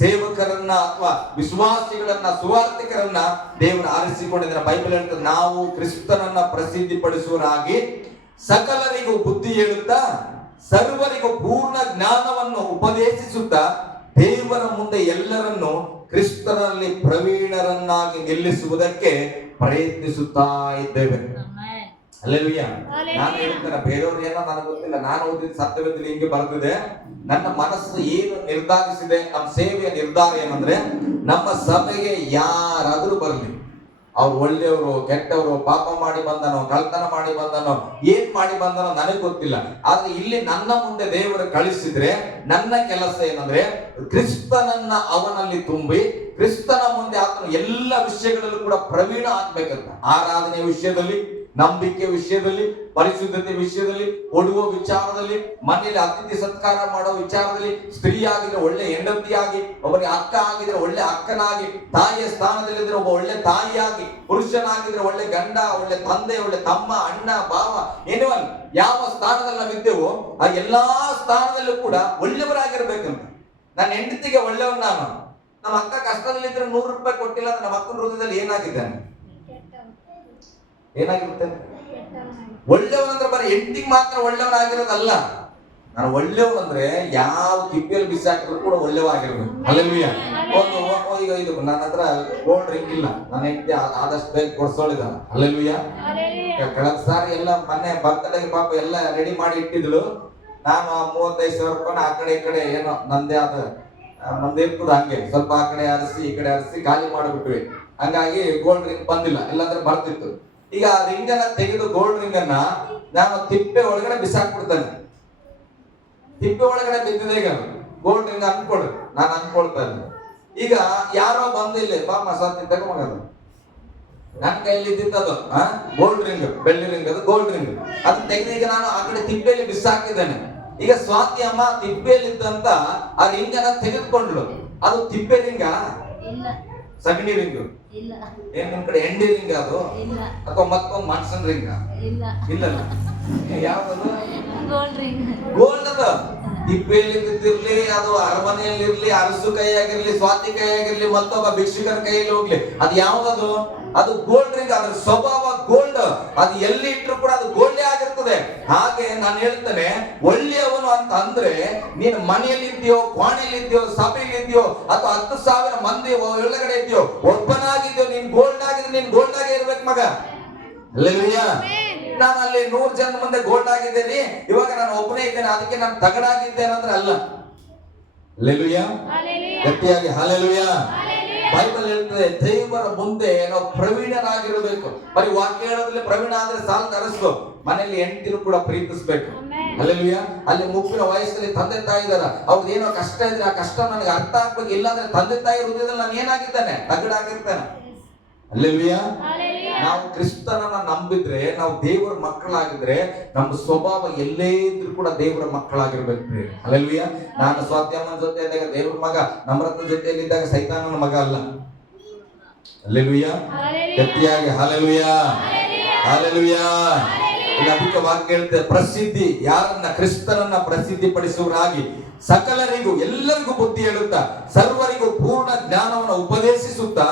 ಸೇವಕರನ್ನ ಅಥವಾ ವಿಶ್ವಾಸಿಗಳನ್ನ, ಸುವಾರ್ತಿಕರನ್ನ ದೇವರು ಆರಿಸಿಕೊಂಡಿದ್ದಾರೆ. ಬೈಬಲ್ ಹೇಳ್ತದೆ, ನಾವು ಕ್ರಿಸ್ತನನ್ನ ಪ್ರಸಿದ್ಧಿಪಡಿಸುವರಾಗಿ ಸಕಲರಿಗೂ ಬುದ್ಧಿ ಹೇಳುತ್ತಾ ಸರ್ವರಿಗೂ ಪೂರ್ಣ ಜ್ಞಾನವನ್ನು ಉಪದೇಶಿಸುತ್ತಾ ದೇವರ ಮುಂದೆ ಎಲ್ಲರನ್ನು ಕ್ರಿಸ್ತನಲ್ಲಿ ಪ್ರವೀಣರನ್ನಾಗಿ ನಿಲ್ಲಿಸುವುದಕ್ಕೆ ಪ್ರಯತ್ನಿಸುತ್ತಾ ಇದ್ದೇವೆ. ಅಲ್ಲೆಲೂಯಾ. ನಾನು ಹೇಳ್ತೇನೆ, ಬೇರೆಯವ್ರು ಏನೋ ನನಗೆ ಗೊತ್ತಿಲ್ಲ, ನಾನು ಓದಿದ ಸತ್ಯವೇದದಲ್ಲಿ ಹಿಂಗೆ ಬರೆದಿದೆ. ನನ್ನ ಮನಸ್ಸು ಏನು ನಿರ್ಧಾರಿಸಿದೆ, ನಮ್ಮ ಸೇವೆಯ ನಿರ್ಧಾರ ಏನಂದ್ರೆ, ನಮ್ಮ ಸಭೆಗೆ ಯಾರಾದ್ರೂ ಬರಲಿ, ಅವ್ರು ಒಳ್ಳೆಯವರು ಕೆಟ್ಟವರು, ಪಾಪ ಮಾಡಿ ಬಂದನೋ, ಕಳ್ತನ ಮಾಡಿ ಬಂದನೋ, ಏನ್ ಮಾಡಿ ಬಂದನೋ ನನಗೆ ಗೊತ್ತಿಲ್ಲ. ಆದ್ರೆ ಇಲ್ಲಿ ನನ್ನ ಮುಂದೆ ದೇವರು ಕಳಿಸಿದ್ರೆ ನನ್ನ ಕೆಲಸ ಏನಂದ್ರೆ, ಕ್ರಿಸ್ತನನ್ನ ಅವನಲ್ಲಿ ತುಂಬಿ ಕ್ರಿಸ್ತನ ಮುಂದೆ ಆತನು ಎಲ್ಲ ವಿಷಯಗಳಲ್ಲೂ ಕೂಡ ಪ್ರವೀಣ ಆಗ್ಬೇಕಂತ. ಆರಾಧನೆ ವಿಷಯದಲ್ಲಿ, ನಂಬಿಕೆ ವಿಷಯದಲ್ಲಿ, ಪರಿಶುದ್ಧತೆ ವಿಷಯದಲ್ಲಿ, ಕೊಡುವ ವಿಚಾರದಲ್ಲಿ, ಮನೆಯಲ್ಲಿ ಅತಿಥಿ ಸತ್ಕಾರ ಮಾಡೋ ವಿಚಾರದಲ್ಲಿ, ಸ್ತ್ರೀ ಆಗಿದ್ರೆ ಒಳ್ಳೆ ಹೆಂಡತಿಯಾಗಿ, ಒಬ್ಬರಿಗೆ ಅಕ್ಕ ಆಗಿದ್ರೆ ಒಳ್ಳೆ ಅಕ್ಕನಾಗಿ, ತಾಯಿಯ ಸ್ಥಾನದಲ್ಲಿದ್ರೆ ಒಬ್ಬ ಒಳ್ಳೆ ತಾಯಿಯಾಗಿ, ಪುರುಷನಾಗಿದ್ರೆ ಒಳ್ಳೆ ಗಂಡ, ಒಳ್ಳೆ ತಂದೆ, ಒಳ್ಳೆ ತಮ್ಮ, ಅಣ್ಣ, ಭಾವ, ಏನಿವನ್ ಯಾವ ಸ್ಥಾನದಲ್ಲಿ ನಾವಿದ್ದೇವೋ ಆ ಎಲ್ಲಾ ಸ್ಥಾನದಲ್ಲೂ ಕೂಡ ಒಳ್ಳೆಯವರಾಗಿರ್ಬೇಕಂತ. ನನ್ನ ಹೆಂಡತಿಗೆ ಒಳ್ಳೆಯವ್ ನಾನು. ನಮ್ಮ ಅಕ್ಕ ಕಷ್ಟದಲ್ಲಿದ್ರೆ 100 ರೂಪಾಯಿ ಕೊಟ್ಟಿಲ್ಲ ಅಂದ್ರೆ ನಮ್ಮ ಅಕ್ಕನ ಹೃದಯದಲ್ಲಿ ಏನಾಗಿದ್ದಾನೆ? ಏನಾಗಿರುತ್ತೆ? ಒಳ್ಳೆಯವನಂದ್ರೆ ಬರೀ ಹೆಂಡತಿಗೆ ಮಾತ್ರ ಒಳ್ಳೆಯವನಾಗಿರೋದಲ್ಲ. ನಾನು ಒಳ್ಳೆಯವನಂದ್ರೆ ಯಾವ ಕಿಪ್ಪಿಯಲ್ಲಿ ಬಿಸಾಕಿದ್ರು ಕೂಡ ಒಳ್ಳೆವಾಗಿರ್ಬೇಕು. ಅಲ್ಲೆಲ್ಲೂಯಾ. ಈಗ ಇದು ನನ್ನ ಹತ್ರ ಗೋಲ್ಡ್ ರಿಂಗ್ ಇಲ್ಲ, ನನ್ನ ಹೆಂಡತಿ ಆದಷ್ಟು ಬೇಗ ಕೊಡ್ಸೋಳಿದಾನ. ಅಲ್ಲೆಲ್ಲೂಯಾ. ಕಳೆದ ಸಾರಿ ಎಲ್ಲ ಮೊನ್ನೆ ಬರ್ತಡೆಗೆ ಪಾಪ ಎಲ್ಲ ರೆಡಿ ಮಾಡಿ ಇಟ್ಟಿದ್ಳು. ನಾನು 35,000 ರೂಪಾಯಿ ಆ ಕಡೆ ಈ ಕಡೆ ಏನೋ ನಂದೇ ಆದ ನಮ್ದು ಇರ್ತದ, ಹಂಗೆ ಸ್ವಲ್ಪ ಆ ಕಡೆ ಆರಿಸಿ ಈ ಕಡೆ ಆರಿಸಿ ಖಾಲಿ ಮಾಡಿಬಿಟ್ವಿ. ಹಂಗಾಗಿ ಗೋಲ್ಡ್ ರಿಂಗ್ ಬಂದಿಲ್ಲ, ಇಲ್ಲಾಂದ್ರೆ ಬರ್ತಿತ್ತು. ಈಗ ಆ ರಿಂಗ್ ಅನ್ನ ತೆಗೆದು, ಗೋಲ್ಡ್ ರಿಂಗ್ ಅನ್ನ ನಾನು ತಿಪ್ಪೆ ಒಳಗಡೆ ಬಿಸಾಕ್ಬಿಡ್ತೇನೆ. ತಿಪ್ಪೆ ಒಳಗಡೆ ಬಿದ್ದಿದೆ ಈಗ ಗೋಲ್ಡ್ ರಿಂಗ್ ಅನ್ಕೊಡ್ರಿ, ನಾನು ಅನ್ಕೊಳ್ತಾ ಇದ್ದೆ. ಈಗ ಯಾರೋ ಬಂದು ಇಲ್ಲಿ ಬಾ ಮಸಾತಿ ತಗೊಂಡು ನನ್ನ ಕೈಯಲ್ಲಿ ಇದ್ದಿದ್ದದು ಗೋಲ್ಡ್ ರಿಂಗ್, ಬೆಳ್ಳಿ ರಿಂಗ್, ಅದು ಗೋಲ್ಡ್ ರಿಂಗ್. ಅದು ತೆಗೆದು ಈಗ ನಾನು ಆ ಕಡೆ ತಿಪ್ಪೆಯಲ್ಲಿ ಬಿಸಾಕಿದ್ದೇನೆ. ಈಗ ಸ್ವಾತಿ ಅಮ್ಮ ತಿಪ್ಪೆಯಲ್ಲಿ ಇದ್ದಂತ ಆ ರಿಂಗ್ ಅನ್ನ ತೆಗೆದುಕೊಂಡ್ಳು. ಅದು ತಿಪ್ಪೆ ರಿಂಗ? ಸಗಣಿ ರಿಂಗ್? ಏನ್ ನಿಮ್ ಕಡೆ ಎಂಡಿ ರಿಂಗ್ ಅದು, ಅಥವಾ ಮತ್ತೊಂದು ಮನ್ಸನ್ ರಿಂಗ? ಇಲ್ಲ. ಯಾವ್ದು? ಗೋಲ್ಡ್ ಅದು. ತಿಪ್ಪೆಯಲ್ಲಿ ಬಿದ್ದಿರ್ಲಿ, ಅದು ಅರಮನೆಯಲ್ಲಿ ಇರ್ಲಿ, ಅರಸು ಕೈಯಾಗಿರ್ಲಿ, ಸ್ವಾತಿ ಕೈಯಾಗಿರ್ಲಿ, ಮತ್ತೊಬ್ಬ ಭಿಕ್ಷುಕರ ಕೈಯಲ್ಲಿ ಹೋಗ್ಲಿ, ಅದು ಯಾವ್ದದು? ಅದು ಗೋಲ್ಡ್ ರಿಂಗ್. ಅದ್ರ ಸ್ವಭಾವ ಗೋಲ್ಡ್. ಅದು ಎಲ್ಲಿ ಇಟ್ಟರು ಕೂಡ ಅದು ಗೋಲ್ಡೇ ಆಗಿರ್ತದೆ. ಹಾಗೆ ನಾನು ಹೇಳ್ತೇನೆ, ಒಳ್ಳೆಯವನು ಅಂತ ಅಂದ್ರೆ ನೀನು ಮನೆಯಲ್ಲಿ ಇದೆಯೋ, ಕೋಣೆಯಲ್ಲಿ ಇದೆಯೋ, ಸಭೆಯಲ್ಲಿ ಇದೆಯೋ, ಅಥವಾ 10,000 ಮಂದಿ ಒಳಗಡೆ ಇದೆಯೋ, ಒಬ್ಬನಾಗಿದ್ಯೋ, ನೀನ್ ಗೋಲ್ಡ್ ಆಗಿದ್ರೆ ನೀನ್ ಗೋಲ್ಡ್ ಆಗೇ ಇರ್ಬೇಕು ಮಗ. ಅಲ್ಲೆಲ್ಲೂಯಾ. ನಾನು ಅಲ್ಲಿ 100 ಜನ ಮುಂದೆ ಗೋಲ್ಡ್ ಆಗಿದ್ದೇನೆ, ಇವಾಗ ನಾನು ಒಬ್ಬನೇ ಇದ್ದೇನೆ, ಅದಕ್ಕೆ ನಾನು ತಗಡಾಗಿದ್ದೇನೆ ಅಂದ್ರೆ ಅಲ್ಲ. ಅಲ್ಲೆಲ್ಲೂಯಾ. ಗಟ್ಟಿಯಾಗಿ ಹಲ್ಲೆಲೂಯಾ. ಬೈಬಲ್ ಹೇಳ್ತದೆ, ದೇವರ ಮುಂದೆ ನಾವು ಪ್ರವೀಣರಾಗಿರಬೇಕು. ಬರೀ ವಾಕ್ಯ ಹೇಳೋದ್ರಲ್ಲಿ ಪ್ರವೀಣ ಆದ್ರೆ ಸಾಲ ತರಿಸ್ಕೋ, ಮನೆಯಲ್ಲಿ ಹೆಂಡತಿರು ಕೂಡ ಪ್ರೀತಿಸ್ಬೇಕು. ಅಲ್ಲೆಲ್ಲೂಯಾ. ಅಲ್ಲಿ ಮುಪ್ಪಿನ ವಯಸ್ಸಲ್ಲಿ ತಂದೆ ತಾಯಿ ಇದಾರ, ಅವ್ರದ್ದು ಏನೋ ಕಷ್ಟ ಇದ್ರೆ ಆ ಕಷ್ಟ ನನಗೆ ಅರ್ಥ ಆಗ್ಬೇಕು. ಇಲ್ಲಾಂದ್ರೆ ತಂದೆ ತಾಯಿ ಹೃದಯದಲ್ಲಿ ನಾನು ಏನಾಗಿದ್ದಾನೆ? ತಗಡಾಗಿರ್ತೇನೆ. ಅಲ್ಲೆಲ್ಲೂಯಾ. ನಾವು ಕ್ರಿಸ್ತನನ್ನ ನಂಬಿದ್ರೆ, ನಾವು ದೇವರ ಮಕ್ಕಳಾಗಿದ್ರೆ, ನಮ್ಮ ಸ್ವಭಾವ ಎಲ್ಲೇ ಇದ್ರೂ ಕೂಡ ದೇವರ ಮಕ್ಕಳಾಗಿರ್ಬೇಕು. ಅಲ್ಲೆಲ್ಲೂಯಾ. ನಾನು ಸ್ವಾತ್ಯಮ್ಮನ ಜೊತೆ ಇದ್ದಾಗ ದೇವರ ಮಗ, ನಮ್ರತನ ಜೊತೆಯಲ್ಲಿ ಇದ್ದಾಗ ಸೈತಾನನ ಮಗ ಅಲ್ಲ. ಅಲ್ಲೆಲ್ಲೂಯಾ. ಗಟ್ಟಿಯಾಗಿ ಹಲ್ಲೆಲೂಯಾ, ಹಲ್ಲೆಲೂಯಾ. ಅದಕ್ಕೆ ವಾಕ್ಯ ಹೇಳ್ತೇವೆ, ಪ್ರಸಿದ್ಧಿ ಯಾರನ್ನ? ಕ್ರಿಸ್ತನನ್ನ ಪ್ರಸಿದ್ಧಿ ಪಡಿಸುವರಾಗಿ ಸಕಲರಿಗೂ, ಎಲ್ಲರಿಗೂ ಬುದ್ಧಿ ಹೇಳುತ್ತಾ ಸರ್ವರಿಗೂ ಪೂರ್ಣ ಜ್ಞಾನವನ್ನು ಉಪದೇಶಿಸುತ್ತಾ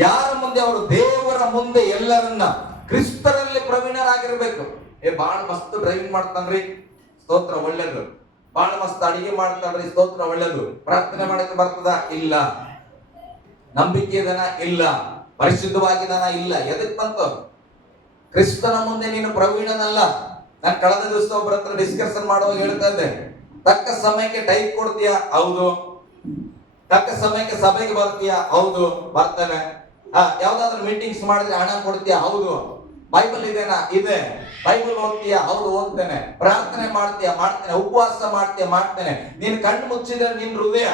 ಯಾರ ಮುಂದೆ? ಅವರು ದೇವರ ಮುಂದೆ ಎಲ್ಲರನ್ನ ಕ್ರಿಸ್ತರಲ್ಲಿ ಪ್ರವೀಣರಾಗಿರ್ಬೇಕು. ಬಾಳ ಮಸ್ತ್ ಡ್ರೈವಿಂಗ್ ಮಾಡ್ತಾನ್ರಿ, ಸ್ತೋತ್ರ, ಒಳ್ಳೇದು. ಬಾಳ ಮಸ್ತ್ ಅಡಿಗೆ ಮಾಡ್ತಾನ್ರಿ, ಸ್ತೋತ್ರ, ಒಳ್ಳೇದು. ಪ್ರಾರ್ಥನೆ ಮಾಡಕ್ಕೆ ಬರ್ತದ? ಇಲ್ಲ. ನಂಬಿಕೆ ಇದನ? ಇಲ್ಲ. ಪರಿಶುದ್ಧವಾಗಿದಾನ? ಇಲ್ಲ. ಎದಕ್ ಬಂತು? ಕ್ರಿಸ್ತನ ಮುಂದೆ ನೀನು ಪ್ರವೀಣನಲ್ಲ. ನಾನು ಕಳೆದ ದಿವಸ ಒಬ್ಬರ ಹತ್ರ ಡಿಸ್ಕಷನ್ ಮಾಡುವಾಗ ಹೇಳ್ತಾ ಇದ್ದೆ, ತಕ್ಕ ಸಮಯಕ್ಕೆ ಟೈಪ್ ಕೊಡ್ತೀಯಾ? ಹೌದು. ತಕ್ಕ ಸಮಯಕ್ಕೆ ಸಭೆಗೆ ಬರ್ತೀಯಾ? ಹೌದು, ಬರ್ತೇನೆ. ಯಾವ್ದಾದ್ರು ಮೀಟಿಂಗ್ಸ್ ಮಾಡಿದ್ರೆ ಹಣ ಕೊಡ್ತೀಯಾ? ಹೌದು. ಬೈಬಲ್ ಇದೆನಾ? ಇದೆ. ಬೈಬಲ್ ಓದ್ತೀಯಾ? ಹೌದು, ಓದ್ತೇನೆ. ಪ್ರಾರ್ಥನೆ ಮಾಡ್ತೀಯಾ? ಮಾಡ್ತೇನೆ. ಉಪವಾಸ ಮಾಡ್ತೀಯಾ? ಮಾಡ್ತೇನೆ. ನೀನು ಕಣ್ಣು ಮುಚ್ಚಿದ್ರೆ ನಿನ್ ಹೃದಯ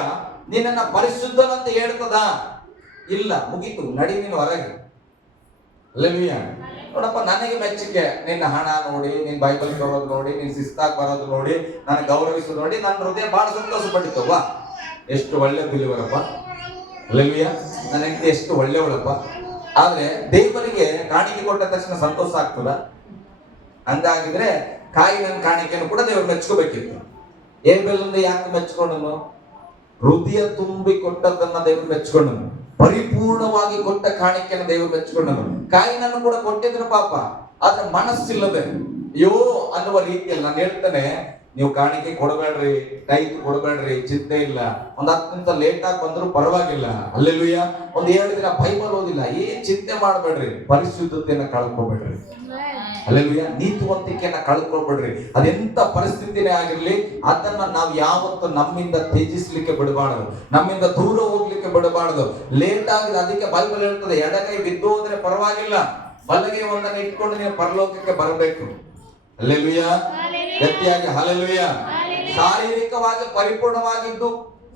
ನಿನ್ನನ್ನ ಪರಿಶುದ್ಧನು ಅಂತ ಹೇಳ್ತದ? ಇಲ್ಲ, ಮುಗೀತು, ನಡಿ ನೀನು ಹೊರಗೆ. ಹಲ್ಲೆಲೂಯಾ. ನೋಡಪ್ಪ, ನನಗೆ ಮೆಚ್ಚುಗೆ ನಿನ್ನ ಹಣ ನೋಡಿ, ನಿನ್ ಬೈಬಲ್ ಬರೋದು ನೋಡಿ, ನಿನ್ ಶಿಸ್ತಾಗಿ ಬರೋದು ನೋಡಿ, ನನ್ನ ಗೌರವಿಸೋದು ನೋಡಿ ನನ್ನ ಹೃದಯ ಬಹಳ ಸಂತೋಷ ಪಟ್ಟಿತ್ತು. ವಾ, ಎಷ್ಟು ಒಳ್ಳೆ ಬಿಲಿವರಪ್ಪ. ಹಲ್ಲೆಲೂಯಾ. ನನ್ನ ಹೆಂಡತಿ ಎಷ್ಟು ಒಳ್ಳೆಯವಳಪ್ಪ. ಆದ್ರೆ ದೇವರಿಗೆ ಕಾಣಿಕೆ ಕೊಟ್ಟ ತಕ್ಷಣ ಸಂತೋಷ ಆಗ್ತದ? ಹಂಗಾಗಿದ್ರೆ ಕಾಯಿನ ಕಾಣಿಕೆಯನ್ನು ಕೂಡ ದೇವರು ಮೆಚ್ಕೋಬೇಕಿತ್ತು. ಏಬೆಲಿಂದ ಯಾಕೆ ಮೆಚ್ಕೊಂಡನು? ಹೃದಯ ತುಂಬಿ ಕೊಟ್ಟದನ್ನ ದೇವರು ಮೆಚ್ಕೊಂಡನು. ಪರಿಪೂರ್ಣವಾಗಿ ಕೊಟ್ಟ ಕಾಣಿಕೆಯನ್ನು ದೇವರು ಮೆಚ್ಕೊಂಡನು. ಕಾಯಿನನ್ನು ಕೂಡ ಕೊಟ್ಟಿದ್ರು ಪಾಪ, ಆದ್ರೆ ಮನಸ್ಸಿಲ್ಲದೆ ಅಯ್ಯೋ ಅನ್ನುವ ರೀತಿಯಲ್ಲಿ ನಾನು ಹೇಳ್ತೇನೆ, ನೀವು ಕಾಣಿಕೆ ಕೊಡಬೇಡ್ರಿ, ಟೈಟ್ ಕೊಡಬೇಡ್ರಿ, ಚಿಂತೆ ಇಲ್ಲ. ಒಂದ್ 10 ನಿಮಿಷ ಲೇಟ್ ಆಗಿ ಬಂದ್ರು ಪರವಾಗಿಲ್ಲ. ಹಲ್ಲೆಲೂಯಾ. ಒಂದ್ 7 ದಿನ ಬೈಬಲ್ ಓದಿಲ್ಲ, ಏನ್ ಚಿಂತೆ ಮಾಡಬೇಡ್ರಿ. ಪರಿಶುದ್ಧತೆಯನ್ನ ಕಳ್ಕೊಬೇಡ್ರಿ. ಹಲ್ಲೆಲೂಯಾ. ನೀತಿವಂತಿಕೆಯನ್ನ ಕಳ್ಕೊಬೇಡ್ರಿ. ಅದೆಂತ ಪರಿಸ್ಥಿತಿನೇ ಆಗಿರ್ಲಿ, ಅದನ್ನ ನಾವು ಯಾವತ್ತು ನಮ್ಮಿಂದ ತ್ಯಜಿಸ್ಲಿಕ್ಕೆ ಬಿಡಬಾರದು, ನಮ್ಮಿಂದ ದೂರ ಹೋಗ್ಲಿಕ್ಕೆ ಬಿಡಬಾರದು. ಲೇಟ್ ಆಗಿದೆ, ಅದಕ್ಕೆ ಬೈಬಲ್ ಹೇಳ್ತದೆ, ಎಡಗೈ ಬಿದ್ದು ಹೋದ್ರೆ ಪರವಾಗಿಲ್ಲ, ಬಲಗೈ ಒಂದನ್ನು ಇಟ್ಕೊಂಡು ನೀವು ಪರಲೋಕಕ್ಕೆ ಬರಬೇಕು. ಹಲ್ಲೆಲೂಯಾ. ಗಟ್ಟಿಯಾಗಿ ಹಲ್ಲೆಲೂಯಾ. ಶಾರೀರಿಕವಾಗಿ ಪರಿಪೂರ್ಣವಾಗಿದ್ದು,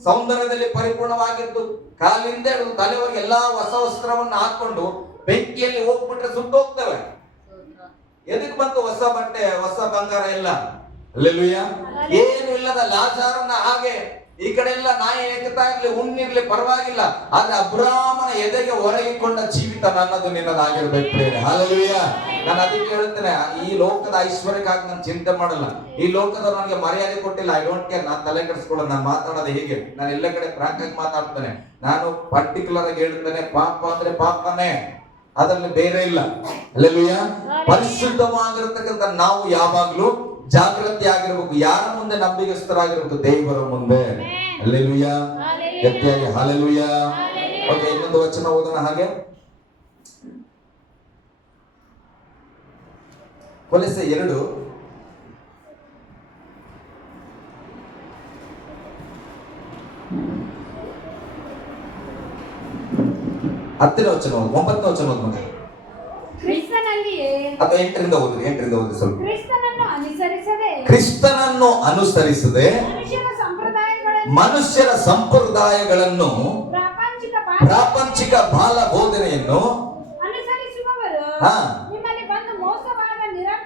ಸೌಂದರ್ಯದಲ್ಲಿ ಪರಿಪೂರ್ಣವಾಗಿದ್ದು, ಕಾಲಿಂದ ಹಿಡಿದು ತಲೆವರೆಗೆ ಎಲ್ಲಾ ಹೊಸ ವಸ್ತ್ರವನ್ನು ಹಾಕೊಂಡು ಬೆಂಕಿಯಲ್ಲಿ ಹೋಗ್ಬಿಟ್ರೆ ಸುಟ್ಟೋಗ್ತವೆ. ಎದಕ್ ಬಂತು ಹೊಸ ಬಟ್ಟೆ, ಹೊಸ ಬಂಗಾರ ಎಲ್ಲ? ಹಲ್ಲೆಲೂಯಾ. ಏನು ಇಲ್ಲದ ಲಾಜಾರನ ಹಾಗೆ ಈ ಕಡೆ ಎಲ್ಲ ನಾಯಿ ಎಕ್ತಾ ಇರ್ಲಿ, ಹುಣ್ಣಿರ್ಲಿ ಪರವಾಗಿಲ್ಲ, ಆದ್ರೆ ಅಬ್ರಾಮನ ಎದೆಗೆ ಹೊರಗಿಕೊಂಡ ಜೀವಿತ ನನ್ನದು ನಿನ್ನದಾಗಿರ್ಬೇಕು. ಹಲ್ಲೆಲೂಯಾ. ನಾನು ಅದಕ್ಕೆ ಹೇಳ್ತೇನೆ, ಈ ಲೋಕದ ಐಶ್ವರ್ಯಕ್ಕಾಗಿ ನಾನು ಚಿಂತೆ ಮಾಡಲ್ಲ. ಈ ಲೋಕದವ್ರು ನನಗೆ ಮರ್ಯಾದೆ ಕೊಟ್ಟಿಲ್ಲ, ಐ ಡೋಂಟ್ ಕೇರ್, ನಾನು ತಲೆ ಕೆಡಿಸ್ಕೊಳ್ಳೋದು. ನಾನು ಮಾತಾಡೋದು ಹೀಗೆ, ನಾನು ಎಲ್ಲ ಕಡೆ ಫ್ರಾಂಕ್ ಆಗಿ ಮಾತಾಡ್ತೇನೆ. ನಾನು ಪರ್ಟಿಕ್ಯುಲರ್ ಆಗಿ ಹೇಳ್ತೇನೆ, ಪಾಪ ಅಂದ್ರೆ ಪಾಪನೇ, ಅದರಲ್ಲಿ ಬೇರೆ ಇಲ್ಲ. ಹಲ್ಲೆಲೂಯಾ. ಪರಿಶುದ್ಧವಾಗಿರತಕ್ಕಂಥ ನಾವು ಯಾವಾಗ್ಲೂ ಜಾಗೃತಿ ಆಗಿರ್ಬೇಕು. ಯಾರ ಮುಂದೆ ನಂಬಿಗಸ್ತರಾಗಿರ್ಬೇಕು? ದೇವರ ಮುಂದೆ. ಹಲ್ಲೆಲೂಯಾ. ಗಟ್ಟಿಯಾಗಿ ಹಲ್ಲೆಲೂಯಾ. ಓಕೆ, ಇನ್ನೊಂದು ವಚನ ಓದೋಣ. ಹಾಗೆ ಕೊಲೊಸ್ಸೆ 2 10ನೇ ವಚನ, 9ನೇ ವಚನ ಓದ್ ಮಗ. ಕ್ರಿಸ್ತನಲ್ಲಿಯೇ ಅಥವಾ 8ರಿಂದ ಓದಿ ಸ್ವಲ್ಪ. ಕ್ರಿಸ್ತನನ್ನು ಅನುಸರಿಸದೆ ಮನುಷ್ಯರ ಸಂಪ್ರದಾಯಗಳನ್ನು ಪ್ರಾಪಂಚಿಕ ಬಾಲ ಬೋಧನೆಯನ್ನು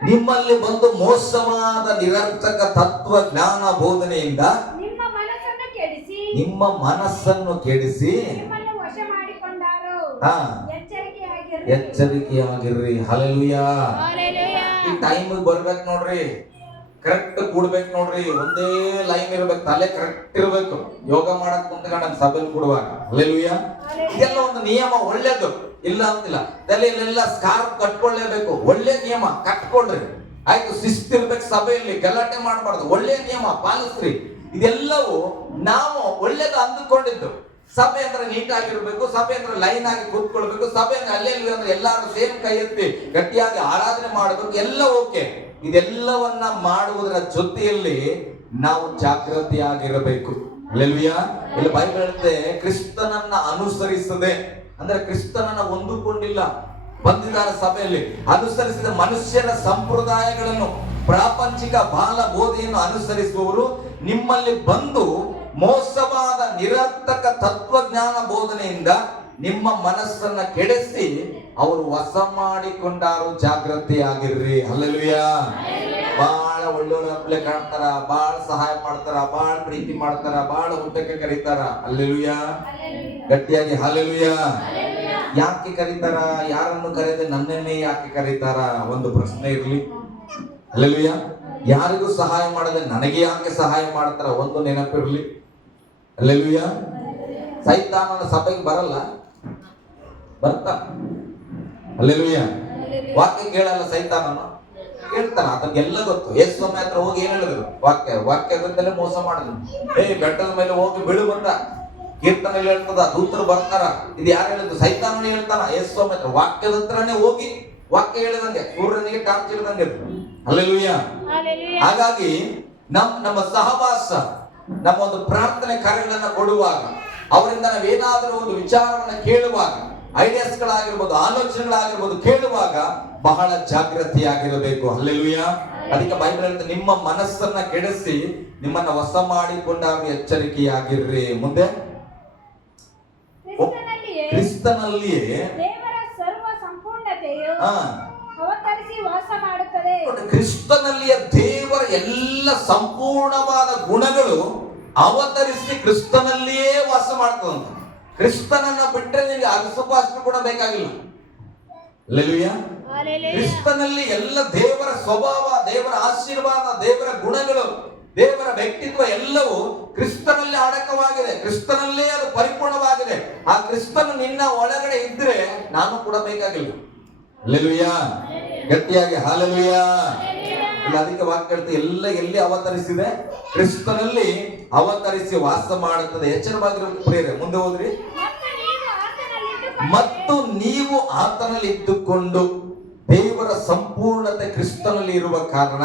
ನಿಮ್ಮಲ್ಲಿ ಬಂದು ಮೋಸವಾದ ನಿರರ್ಥಕ ತತ್ವ ಜ್ಞಾನ ಬೋಧನೆಯಿಂದ ನಿಮ್ಮ ಮನಸ್ಸನ್ನು ಕೆಡಿಸಿ ಎಚ್ಚರಿಕೆಯಾಗಿರ್ರಿ. ಹಲ್ಲೆಲೂಯಾ. ಈ ಟೈಮ್ ಬರ್ಬೇಕು ನೋಡ್ರಿ, ಕರೆಕ್ಟ್ ಕೂಡ್ಬೇಕು ನೋಡ್ರಿ, ಒಂದೇ ಲೈನ್ ಇರ್ಬೇಕು, ತಲೆ ಕರೆಕ್ಟ್ ಇರ್ಬೇಕು. ಯೋಗ ಮಾಡಕ್ ಕುಂತ್ಕೊಂಡ ಸಭೆಯಲ್ಲಿ ಕೊಡುವಾಗ. ಹಲ್ಲೆಲೂಯಾ. ಇದೆಲ್ಲ ಒಂದು ನಿಯಮ, ಒಳ್ಳೇದು ಇಲ್ಲ ಅಂತಿಲ್ಲ. ತಲೆಯಲ್ಲೆಲ್ಲ ಸ್ಕಾರ್ಫ್ ಕಟ್ಕೊಳ್ಳೇಬೇಕು, ಒಳ್ಳೆ ನಿಯಮ ಕಟ್ಕೊಳ್ರಿ. ಆಯ್ತು, ಶಿಸ್ತಿರ್ಬೇಕು, ಸಭೆಯಲ್ಲಿ ಗಲಾಟೆ ಮಾಡಬಾರ್ದು, ಒಳ್ಳೆ ನಿಯಮ ಪಾಲಿಸ್ರಿ. ಇದೆಲ್ಲವೂ ನಾವು ಒಳ್ಳೇದು ಅಂದುಕೊಂಡಿದ್ದು. ಸಭೆ ಅಂದ್ರೆ ನೀಟ್ ಆಗಿರ್ಬೇಕು, ಸಭೆ ಅಂದ್ರೆ ಲೈನ್ ಆಗಿ ಕೂತ್ಕೊಳ್ಬೇಕು, ಸಭೆ ಅಂದ್ರೆ ಅಲ್ಲೇ ಅಂದ್ರೆ ಎಲ್ಲಾರು ಸೇಮ್ ಕೈ ಎತ್ತಿ ಗಟ್ಟಿಯಾಗಿ ಆರಾಧನೆ ಮಾಡಬೇಕು, ಎಲ್ಲ ಓಕೆ. ಇದೆಲ್ಲವನ್ನ ಮಾಡುವುದರ ಜೊತೆಯಲ್ಲಿ ನಾವು ಜಾಗೃತಿಯಾಗಿರಬೇಕು. ಹಲ್ಲೆಲೂಯಾ. ಇಲ್ಲಿ ಬೈಬಲ್ ಹೇಳುತ್ತೆ, ಕ್ರಿಸ್ತನನ್ನ ಅನುಸರಿಸದೆ ಅಂದ್ರೆ ಕ್ರಿಸ್ತನನ್ನ ಹೊಂದಿಕೊಂಡಿಲ್ಲ, ಬಂದಿದ್ದಾರೆ ಸಭೆಯಲ್ಲಿ, ಅನುಸರಿಸಿದ ಮನುಷ್ಯರ ಸಂಪ್ರದಾಯಗಳನ್ನು ಪ್ರಾಪಂಚಿಕ ಬಾಲ ಬೋಧೆಯನ್ನು ಅನುಸರಿಸುವವರು ನಿಮ್ಮಲ್ಲಿ ಬಂದು ಮೋಸವಾದ ನಿರರ್ಥಕ ತತ್ವಜ್ಞಾನ ಬೋಧನೆಯಿಂದ ನಿಮ್ಮ ಮನಸ್ಸನ್ನ ಕೆಡಿಸಿ ಅವರು ವಶ ಮಾಡಿಕೊಂಡಾರು. ಜಾಗೃತಿಯಾಗಿರ್ರಿ. ಹಲ್ಲೆಲೂಯಾ. ಬಹಳ ಒಳ್ಳೆಯವರಪ್ಲೆ ಕಾಣ್ತಾರ, ಬಹಳ ಸಹಾಯ ಮಾಡ್ತಾರ, ಬಹಳ ಪ್ರೀತಿ ಮಾಡ್ತಾರ, ಬಹಳ ಊಟಕ್ಕೆ ಕರೀತಾರ. ಹಲ್ಲೆಲೂಯಾ. ಗಟ್ಟಿಯಾಗಿ ಹಲ್ಲೆಲೂಯಾ. ಯಾಕೆ ಕರೀತಾರ? ಯಾರನ್ನು ಕರೆಯದೆ ನನ್ನನ್ನೇ ಯಾಕೆ ಕರೀತಾರ? ಒಂದು ಪ್ರಶ್ನೆ ಇರ್ಲಿ. ಹಲ್ಲೆಲೂಯಾ. ಯಾರಿಗೂ ಸಹಾಯ ಮಾಡದೆ ನನಗೆ ಯಾಕೆ ಸಹಾಯ ಮಾಡ್ತಾರ? ಒಂದು ನೆನಪಿರ್ಲಿ. ಹಲ್ಲೆಲೂಯಾ. ಸೈತಾನನ ಸಭೆಗೆ ಬರಲ್ಲ, ಬರ್ತಾ. ಹಲ್ಲೆಲೂಯಾ. ವಾಕ್ಯ ಕೇಳಲ್ಲ ಸೈತಾನನು, ಕೇಳ್ತಾನ, ಅದಕ್ಕೆಲ್ಲ ಗೊತ್ತು. ಯೇಸು ಸ್ವಾಮಿ ಹತ್ರ ಹೋಗಿ ಏನ್ ಹೇಳಿದ್ರು? ವಾಕ್ಯದಿಂದಲೇ ಮೋಸ ಮಾಡಿದ್ರು. ಬೆಟ್ಟದ ಮೇಲೆ ಹೋಗಿ ಬೀಳು ಬಂದ, ಕೀರ್ತನೆಯಲ್ಲಿ ಹೇಳ್ತದ, ದೂತರು ಬರ್ತಾರ. ಇದು ಯಾರು ಹೇಳಿದ್ರು? ಸೈತಾನನೇ ಹೇಳ್ತಾನ. ಯೇಸು ಸ್ವಾಮಿ ಹತ್ರ ವಾಕ್ಯದ ಹತ್ರನೇ ಹೋಗಿ ವಾಕ್ಯ ಹೇಳಿದಂಗೆ, ಸೂರ್ಯನಿಗೆ ಕಾಣಿಸಿದಂಗೆ. ಹಲ್ಲೆಲೂಯಾ. ಹಾಗಾಗಿ ನಮ್ಮ ಸಹವಾಸ, ನಮ್ಮ ಒಂದು ಪ್ರಾರ್ಥನೆ ಕಾರ್ಯಗಳನ್ನ ಕೊಡುವಾಗ, ಅವರಿಂದ ನಾವೇನಾದರೂ ಒಂದು ವಿಚಾರವನ್ನ ಕೇಳುವಾಗ, ಐಡಿಯಾಸ್ಗಳಾಗಿರ್ಬೋದು, ಆಲೋಚನೆಗಳಾಗಿರ್ಬೋದು ಕೇಳುವಾಗ ಬಹಳ ಜಾಗೃತಿಯಾಗಿರಬೇಕು. ಹಲ್ಲೆಲೂಯಾ. ಅದಕ್ಕೆ ಬೈಬಲ್ ಹೇಳ್ತಾರೆ, ನಿಮ್ಮ ಮನಸ್ಸನ್ನ ಕೆಡಿಸಿ ನಿಮ್ಮನ್ನ ವಶ ಮಾಡಿಕೊಂಡಾಗ ಎಚ್ಚರಿಕೆಯಾಗಿರ್ರಿ. ಮುಂದೆ ಕ್ರಿಸ್ತನಲ್ಲಿಯೇ ದೇವರ ಸರ್ವ ಸಂಪೂರ್ಣತೆಯು ಆ, ಅವತರಿಸಿ ವಾಸ ಮಾಡುತ್ತದೆ. ನೋಡಿ, ಕ್ರಿಸ್ತನಲ್ಲಿಯ ದೇವರ ಎಲ್ಲ ಸಂಪೂರ್ಣವಾದ ಗುಣಗಳು ಅವತರಿಸಿ ಕ್ರಿಸ್ತನಲ್ಲಿಯೇ ವಾಸ ಮಾಡ್ತದಂತ. ಕ್ರಿಸ್ತನನ್ನ ಬಿಟ್ಟರೆ ನಿನಗೆ ಅರಸುಪಾಸ್ತ್ರ ಕೂಡ ಬೇಕಾಗಿಲ್ಲ. ಹಲ್ಲೆಲೂಯಾ. ಕ್ರಿಸ್ತನಲ್ಲಿ ಎಲ್ಲ ದೇವರ ಸ್ವಭಾವ, ದೇವರ ಆಶೀರ್ವಾದ, ದೇವರ ಗುಣಗಳು, ದೇವರ ವ್ಯಕ್ತಿತ್ವ ಎಲ್ಲವೂ ಕ್ರಿಸ್ತನಲ್ಲಿ ಅಡಕವಾಗಿದೆ. ಕ್ರಿಸ್ತನಲ್ಲೇ ಅದು ಪರಿಪೂರ್ಣವಾಗಿದೆ. ಆ ಕ್ರಿಸ್ತನು ನಿನ್ನ ಒಳಗಡೆ ಇದ್ರೆ ನಾನು ಕೂಡ ಬೇಕಾಗಿಲ್ಲ. ಹಲ್ಲೆಲೂಯಾ. ಗಟ್ಟಿಯಾಗಿ ಹಲ್ಲೆಲೂಯಾ. ಇಲ್ಲ, ಅದಕ್ಕೆ ವಾಕ್ಯ ಹೇಳ್ತದೆ, ಎಲ್ಲ ಎಲ್ಲಿ ಅವತರಿಸಿದೆ? ಕ್ರಿಸ್ತನಲ್ಲಿ ಅವತರಿಸಿ ವಾಸ ಮಾಡುತ್ತದೆ. ಎಚ್ಚರವಾಗಿರಬೇಕು ಪ್ರಿಯರೇ. ಮುಂದೆ ಹೋದ್ರಿ. ಮತ್ತು ನೀವು ಆತನಲ್ಲಿ ಇದ್ದುಕೊಂಡು, ದೇವರ ಸಂಪೂರ್ಣತೆ ಕ್ರಿಸ್ತನಲ್ಲಿ ಇರುವ ಕಾರಣ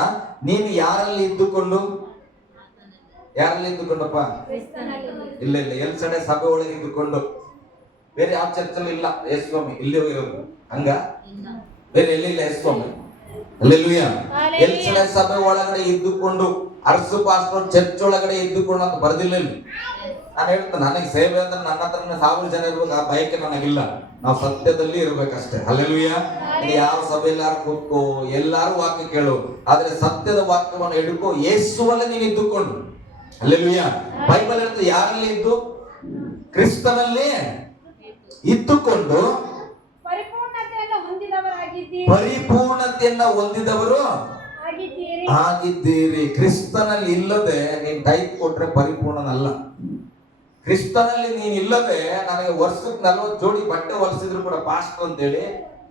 ನೀನು ಯಾರಲ್ಲಿ ಇದ್ದುಕೊಂಡು? ಯಾರಲ್ಲಿ ಇದ್ದುಕೊಂಡಪ್ಪ? ಇಲ್ಲ ಇಲ್ಲ, ಎಲ್ಸಡೆ ಸಭೆ ಒಳಗೆ ಇದ್ದುಕೊಂಡು. ಬೇರೆ ಯಾವ ಚರ್ಚಲ್ಲಿ ಇಲ್ಲ ಯೇಸ್ವಾಮಿ, ಇಲ್ಲಿ ಇರೋದು ಹಂಗ, ಬೇರೆ ಎಲ್ಲಿಲ್ಲ ಯೇಸ್ವಾಮಿ. ಹಲ್ಲೆಲೂಯಾ. ಎಲ್ಸಡೆ ಸಭೆ ಒಳಗಡೆ ಇದ್ದುಕೊಂಡು, ಅರಸು ಪಾಸ್ಟರ್ ಚರ್ಚ್ ಒಳಗಡೆ ಇದ್ದುಕೊಂಡು ಅಂತ ಬರ್ದಿಲ್ಲ ಇಲ್ಲಿ. ನಾನು ಹೇಳ್ತೇನೆ, ನನಗೆ ಸೇವೆ ಅಂದ್ರೆ ನನ್ನ ಹತ್ರ 1000 ಜನ ಇರ್ಬೇಕು, ಆ ಬಯಕೆ ನನಗಿಲ್ಲ. ನಾವು ಸತ್ಯದಲ್ಲಿ ಇರ್ಬೇಕಷ್ಟೇ. ಹಲ್ಲೆಲೂಯಾ. ಯಾವ ಸಭೆಯಲ್ಲಿ ಯಾರು ಕೂತ್ಕೋ, ಎಲ್ಲಾರು ವಾಕ್ಯ ಕೇಳು, ಆದ್ರೆ ಸತ್ಯದ ವಾಕ್ಯವನ್ನು ಹಿಡ್ಕೋ. ಯೇಸುವಲ್ಲಿ ನೀನು ಇದ್ದುಕೊಂಡು. ಹಲ್ಲೆಲೂಯಾ. ಬೈಬಲ್ ಹೇಳ್ತದೆ, ಯಾರಲ್ಲಿ ಇದ್ದು? ಕ್ರಿಸ್ತನಲ್ಲಿ ಇದ್ದುಕೊಂಡು ಪರಿಪೂರ್ಣತೆಯನ್ನು ಹೊಂದಿದವರಾಗಿದ್ದೀರಿ. ಪರಿಪೂರ್ಣತೆಯನ್ನ ಹೊಂದಿದವರು ಆಗಿದ್ದೀರಿ. ಕ್ರಿಸ್ತನಲ್ಲಿ ಇಲ್ಲದೆ ನೀನ್ ಟೈಪ್ ಕೊಟ್ರೆ ಪರಿಪೂರ್ಣನಲ್ಲ. ಕ್ರಿಸ್ತನಲ್ಲಿ ನೀನ್ ಇಲ್ಲದೆ ನನಗೆ ವರ್ಷಕ್ಕೆ 40 ಜೋಡಿ ಬಟ್ಟೆ ಹೊಲಿಸಿದ್ರು ಕೂಡ ಪಾಸ್ಟರ್ ಅಂತೇಳಿ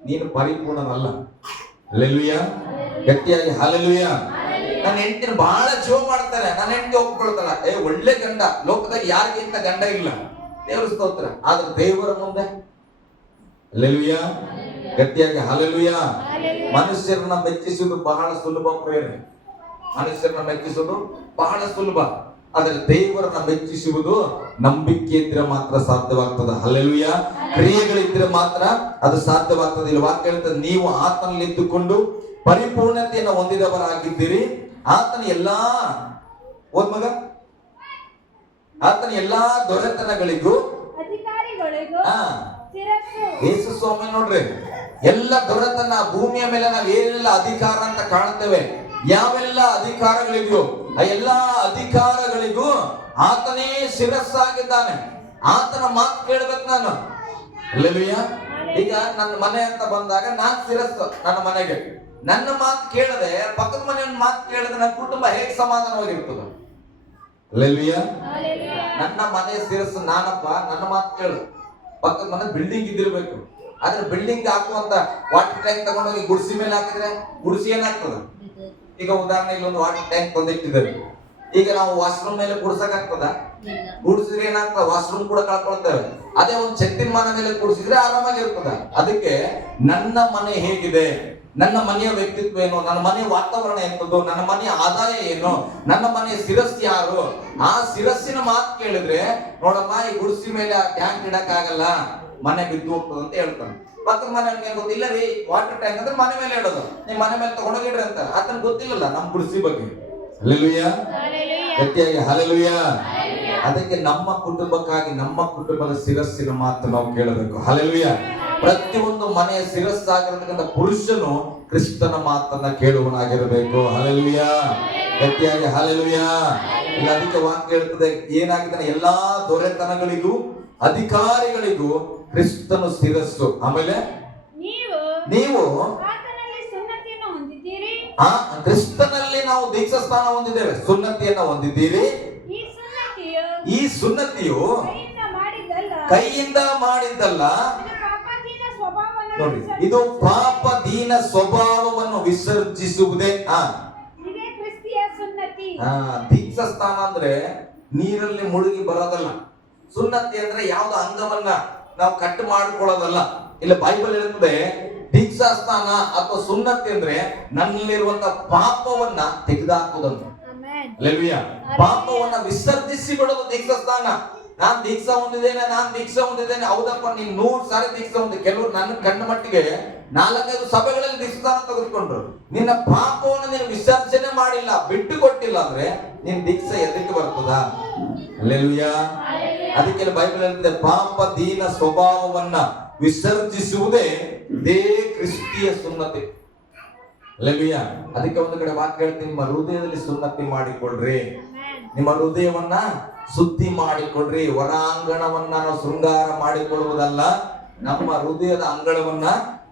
ನೀನು ಪರಿಪೂರ್ಣನಲ್ಲ. ಹಲ್ಲೆಲೂಯಾ. ಗಟ್ಟಿಯಾಗಿ ಹಲ್ಲೆಲೂಯಾ. ನನ್ನ ಹೆಂಡತಿನ ಬಹಳ ಜೋ ಮಾಡ್ತಾರೆ, ನನ್ನ ಹೆಂಡತಿ ಒಪ್ಕೊಳ್ತಾಳ, ಒಳ್ಳೆ ಗಂಡ, ಲೋಕದಾಗ ಯಾರಿಗಿಂತ ಗಂಡ ಇಲ್ಲ, ದೇವ್ರ ಸ್ತೋತ್ರ. ಆದ್ರೆ ದೇವರ ಮುಂದೆ ಹಲ್ಲೆಲೂಯಾ. ಗಟ್ಟಿಯಾಗಿ ಹಲ್ಲೆಲೂಯಾ. ಮನುಷ್ಯರನ್ನ ಮೆಚ್ಚಿಸುವುದು ಬಹಳ ಸುಲಭ ಪ್ರೇರಣೆ. ಮನುಷ್ಯರನ್ನ ಮೆಚ್ಚಿಸುವುದು ಬಹಳ ಸುಲಭ, ಆದ್ರೆ ದೇವರನ್ನ ಮೆಚ್ಚಿಸುವುದು ನಂಬಿಕೆ ಇದ್ರೆ ಮಾತ್ರ ಸಾಧ್ಯವಾಗ್ತದೆ. ಹಲ್ಲೆಲೂಯಾ. ಕ್ರಿಯೆಗಳಿದ್ರೆ ಮಾತ್ರ ಅದು ಸಾಧ್ಯವಾಗ್ತದೆ. ಇಲ್ಲಿ ವಾಕ್ಯ ಹೇಳ್ತದೆ, ನೀವು ಆತನಲ್ಲಿ ಇದ್ದುಕೊಂಡು ಪರಿಪೂರ್ಣತೆಯನ್ನು ಹೊಂದಿದವರಾಗಿದ್ದೀರಿ. ಆತನ ಎಲ್ಲಾ ಮಗ ಆತನ ಎಲ್ಲಾ ದೊರೆತನಗಳಿಗೂ ಅಧಿಕಾರಿಗಳಿಗೂ ಯೇಸು ಸ್ವಾಮಿ ನೋಡ್ರಿ, ಎಲ್ಲ ದೊರೆತನ ಭೂಮಿಯ ಮೇಲೆ ನಾವು ಏನೆಲ್ಲ ಅಧಿಕಾರ ಅಂತ ಕಾಣ್ತೇವೆ, ಯಾವೆಲ್ಲ ಅಧಿಕಾರಗಳಿಗೂ ಆ ಎಲ್ಲಾ ಅಧಿಕಾರಗಳಿಗೂ ಆತನೇ ಶಿರಸ್ಸಾಗಿದ್ದಾನೆ. ಆತನ ಮಾತು ಕೇಳ್ಬೇಕು ನಾನು. ಹಲ್ಲೆಲೂಯಾ. ಈಗ ನನ್ನ ಮನೆ ಅಂತ ಬಂದಾಗ ನಾನ್ ಶಿರಸ್ಸು ನನ್ನ ಮನೆಗೆ. ನನ್ನ ಮಾತು ಕೇಳದೆ ಪಕ್ಕದ ಮನೆಯವ್ನ ಮಾತು ಕೇಳಿದ್ರೆ ನನ್ನ ಕುಟುಂಬ ಹೇಗೆ ಸಮಾಧಾನವಾಗಿರ್ತದ? ಹಲ್ಲೆಲೂಯಾ. ನನ್ನ ಮನೆ ಶಿರಸ್ಸು ನಾನಪ್ಪ, ನನ್ನ ಮಾತು ಕೇಳು. ಪಕ್ಕದ ಮನೆ ಬಿಲ್ಡಿಂಗ್ ಇದ್ದಿರ್ಬೇಕು, ಆದ್ರೆ ಬಿಲ್ಡಿಂಗ್ ಹಾಕುವಂತ ವಾಟರ್ ಟ್ಯಾಂಕ್ ತಗೊಂಡೋಗಿ ಗುಡಿಸಿ ಮೇಲೆ ಹಾಕಿದ್ರೆ ಗುಡಿಸಿ ಏನಾಗ್ತದ? ಈಗ ಉದಾಹರಣೆ ಇಲ್ಲೊಂದು ವಾಟರ್ ಟ್ಯಾಂಕ್ ತಂದಿಟ್ಟಿದ್ದಾರೆ, ಈಗ ನಾವು ವಾಶ್ರೂಮ್ ಮೇಲೆ ಗುಡ್ಸಕ್ ಆಗ್ತದ? ಗುಡಿಸಿದ್ರೆ ಏನಾಗ್ತದ? ವಾಶ್ರೂಮ್ ಕೂಡ ಕಳ್ಕೊಳ್ತೇವೆ. ಅದೇ ಒಂದು ಛತ್ತಿನ ಮನೆ ಮೇಲೆ ಗುಡಿಸಿದ್ರೆ ಆರಾಮಾಗಿರ್ತದ. ಅದಕ್ಕೆ ನನ್ನ ಮನೆ ಹೇಗಿದೆ, ನನ್ನ ಮನೆಯ ವ್ಯಕ್ತಿತ್ವ ಏನು, ನನ್ನ ಮನೆಯ ವಾತಾವರಣ ಎಂತದ್ದು, ನನ್ನ ಮನೆಯ ಆದಾಯ ಏನು, ನನ್ನ ಮನೆಯ ಶಿರಸ್ಸು ಯಾರು, ಆ ಶಿರಸ್ಸಿನ ಮಾತು ಕೇಳಿದ್ರೆ, ನೋಡಮ್ಮ ಈ ಗುಡಿಸಿ ಮೇಲೆ ಆ ಟ್ಯಾಂಕ್ ಇಡಕ್ ಆಗಲ್ಲ, ಮನೆ ಬಿದ್ದು ಹೋಗ್ತದೆ ಅಂತ ಹೇಳ್ತಾನೆ. ಪಕ್ಕದ ಮನೆ ಗೊತ್ತಿಲ್ಲ ರೀ, ವಾಟರ್ ಟ್ಯಾಂಕ್ ಅಂದ್ರೆ ಮನೆ ಮೇಲೆ ಇಡೋದು, ನೀವು ಮನೆ ಮೇಲೆ ತಗೊಂಡೋಗಿಡ್ರಿ ಅಂತ. ಆತನ ಗೊತ್ತಿಲ್ಲಲ್ಲ ನಮ್ ಗುಡಿಸಿ ಬಗ್ಗೆ. ಹಲ್ಲೆಲೂಯಾ. ಗಟ್ಟಿಯಾಗಿ ಹಲ್ಲೆಲೂಯಾ. ಅದಕ್ಕೆ ನಮ್ಮ ಕುಟುಂಬಕ್ಕಾಗಿ ನಮ್ಮ ಕುಟುಂಬದ ಶಿರಸ್ಸಿನ ಮಾತು ನಾವು ಕೇಳಬೇಕು. ಹಲ್ಲೆಲೂಯಾ. ಪ್ರತಿಯೊಂದು ಮನೆಯ ಶಿರಸ್ಸಾಗಿರತಕ್ಕಂಥ ಪುರುಷನು ಕ್ರಿಸ್ತನ ಮಾತನ್ನ ಕೇಳುವನಾಗಿರಬೇಕು. ಹಲ್ಲೆಲೂಯಾ. ಗಟ್ಟಿಯಾಗಿ ಹಲ್ಲೆಲೂಯಾ. ಇಲ್ಲ, ಅದಕ್ಕೆ ವಾಕ್ಯ ಹೇಳ್ತದೆ, ಏನಾಗಿದ್ದಾನೆ, ಎಲ್ಲಾ ದೊರೆತನಗಳಿಗೂ ಅಧಿಕಾರಿಗಳಿಗೂ ಕ್ರಿಸ್ತನು ಶಿರಸ್ಸು. ಆಮೇಲೆ ನೀವು ಆ ಕ್ರಿಸ್ತನಲ್ಲಿ ನಾವು ದೀಕ್ಷಾ ಸ್ಥಾನ ಹೊಂದಿದ್ದೇವೆ, ಸುನ್ನತಿಯನ್ನ ಹೊಂದಿದ್ದೀರಿ. ಈ ಸುನ್ನತಿಯು ಕೈಯಿಂದ ಮಾಡಿದ್ದಲ್ಲ. ನೋಡಿ, ಇದು ಪಾಪದೀನ ಸ್ವಭಾವವನ್ನು ವಿಸರ್ಜಿಸುವುದೇ. ದೀಕ್ಷಾ ಸ್ಥಾನ ಅಂದ್ರೆ ನೀರಲ್ಲಿ ಮುಳುಗಿ ಬರೋದಲ್ಲ. ಸುನ್ನತಿ ಅಂದ್ರೆ ಯಾವ್ದು ಅಂಗವನ್ನ ನಾವು ಕಟ್ ಮಾಡ್ಕೊಳ್ಳೋದಲ್ಲ. ಇಲ್ಲ, ಬೈಬಲ್ ಹೇಳ್ತದೆ, ದೀಕ್ಷಾ ಸ್ಥಾನ ಅಥವಾ ಸುನ್ನತಿ ಅಂದ್ರೆ ನನ್ನಲ್ಲಿರುವಂತ ಪಾಪವನ್ನ ತೆಗೆದುಹಾಕುವುದಂತ. ಹಲ್ಲೆಲೂಯಾ. ಪಾಪವನ್ನ ವಿಸರ್ಜಿಸಿ ಬಿಡೋದು ದೀಕ್ಷಾ ಸ್ಥಾನ. ನಾನ್ ದೀಕ್ಷಾ ಹೊಂದಿದ್ದೇನೆ, ಹೌದಪ್ಪ, ನೀನ್ 100 ಸಾರಿ ದೀಕ್ಷಾ ಹೊಂದಿ. ಕೆಲವರು ನನ್ನ ಕಣ್ಣ ಮಟ್ಟಿಗೆ 4-5 ಸಭೆಗಳಲ್ಲಿ ದೀಕ್ಷಾ ತೆಗೆದುಕೊಂಡ್ರು. ನಿನ್ನ ಪಾಪವನ್ನು ನೀನು ವಿಸರ್ಜನೆ ಮಾಡಿಲ್ಲ, ಬಿಟ್ಟು ಕೊಟ್ಟಿಲ್ಲ ಅಂದ್ರೆ ನಿನ್ ದೀಕ್ಷಾ ಎದಕ್ಕೆ ಬರ್ತದ? ಹಲ್ಲೆಲೂಯಾ. ಅದಕ್ಕೆ ಬೈಬಲ್ ಹೇಳ್ತದೆ, ಪಾಪ ದೀನ ಸ್ವಭಾವವನ್ನ ವಿಸರ್ಜಿಸುವುದೇ ಇದೇ ಕ್ರಿಸ್ತಿಯ ಸುನ್ನತಿ. ಹಲ್ಲೆಲೂಯಾ. ಅದಕ್ಕೆ ಒಂದು ಕಡೆ ವಾಕ್ಯ ಹೇಳ್ತೀನಿ, ನಿಮ್ಮ ಹೃದಯದಲ್ಲಿ ಸುನ್ನತಿ ಮಾಡಿಕೊಳ್ಳ್ರಿ, ನಿಮ್ಮ ಹೃದಯವನ್ನ ಶುದ್ಧಿ ಮಾಡಿಕೊಳ್ಳ್ರಿ. ಹೊರಾಂಗಣವನ್ನ ನಾವು ಶೃಂಗಾರ ಮಾಡಿಕೊಳ್ಳುವುದಲ್ಲ, ನಮ್ಮ ಹೃದಯದ ಅಂಗಳವನ್ನ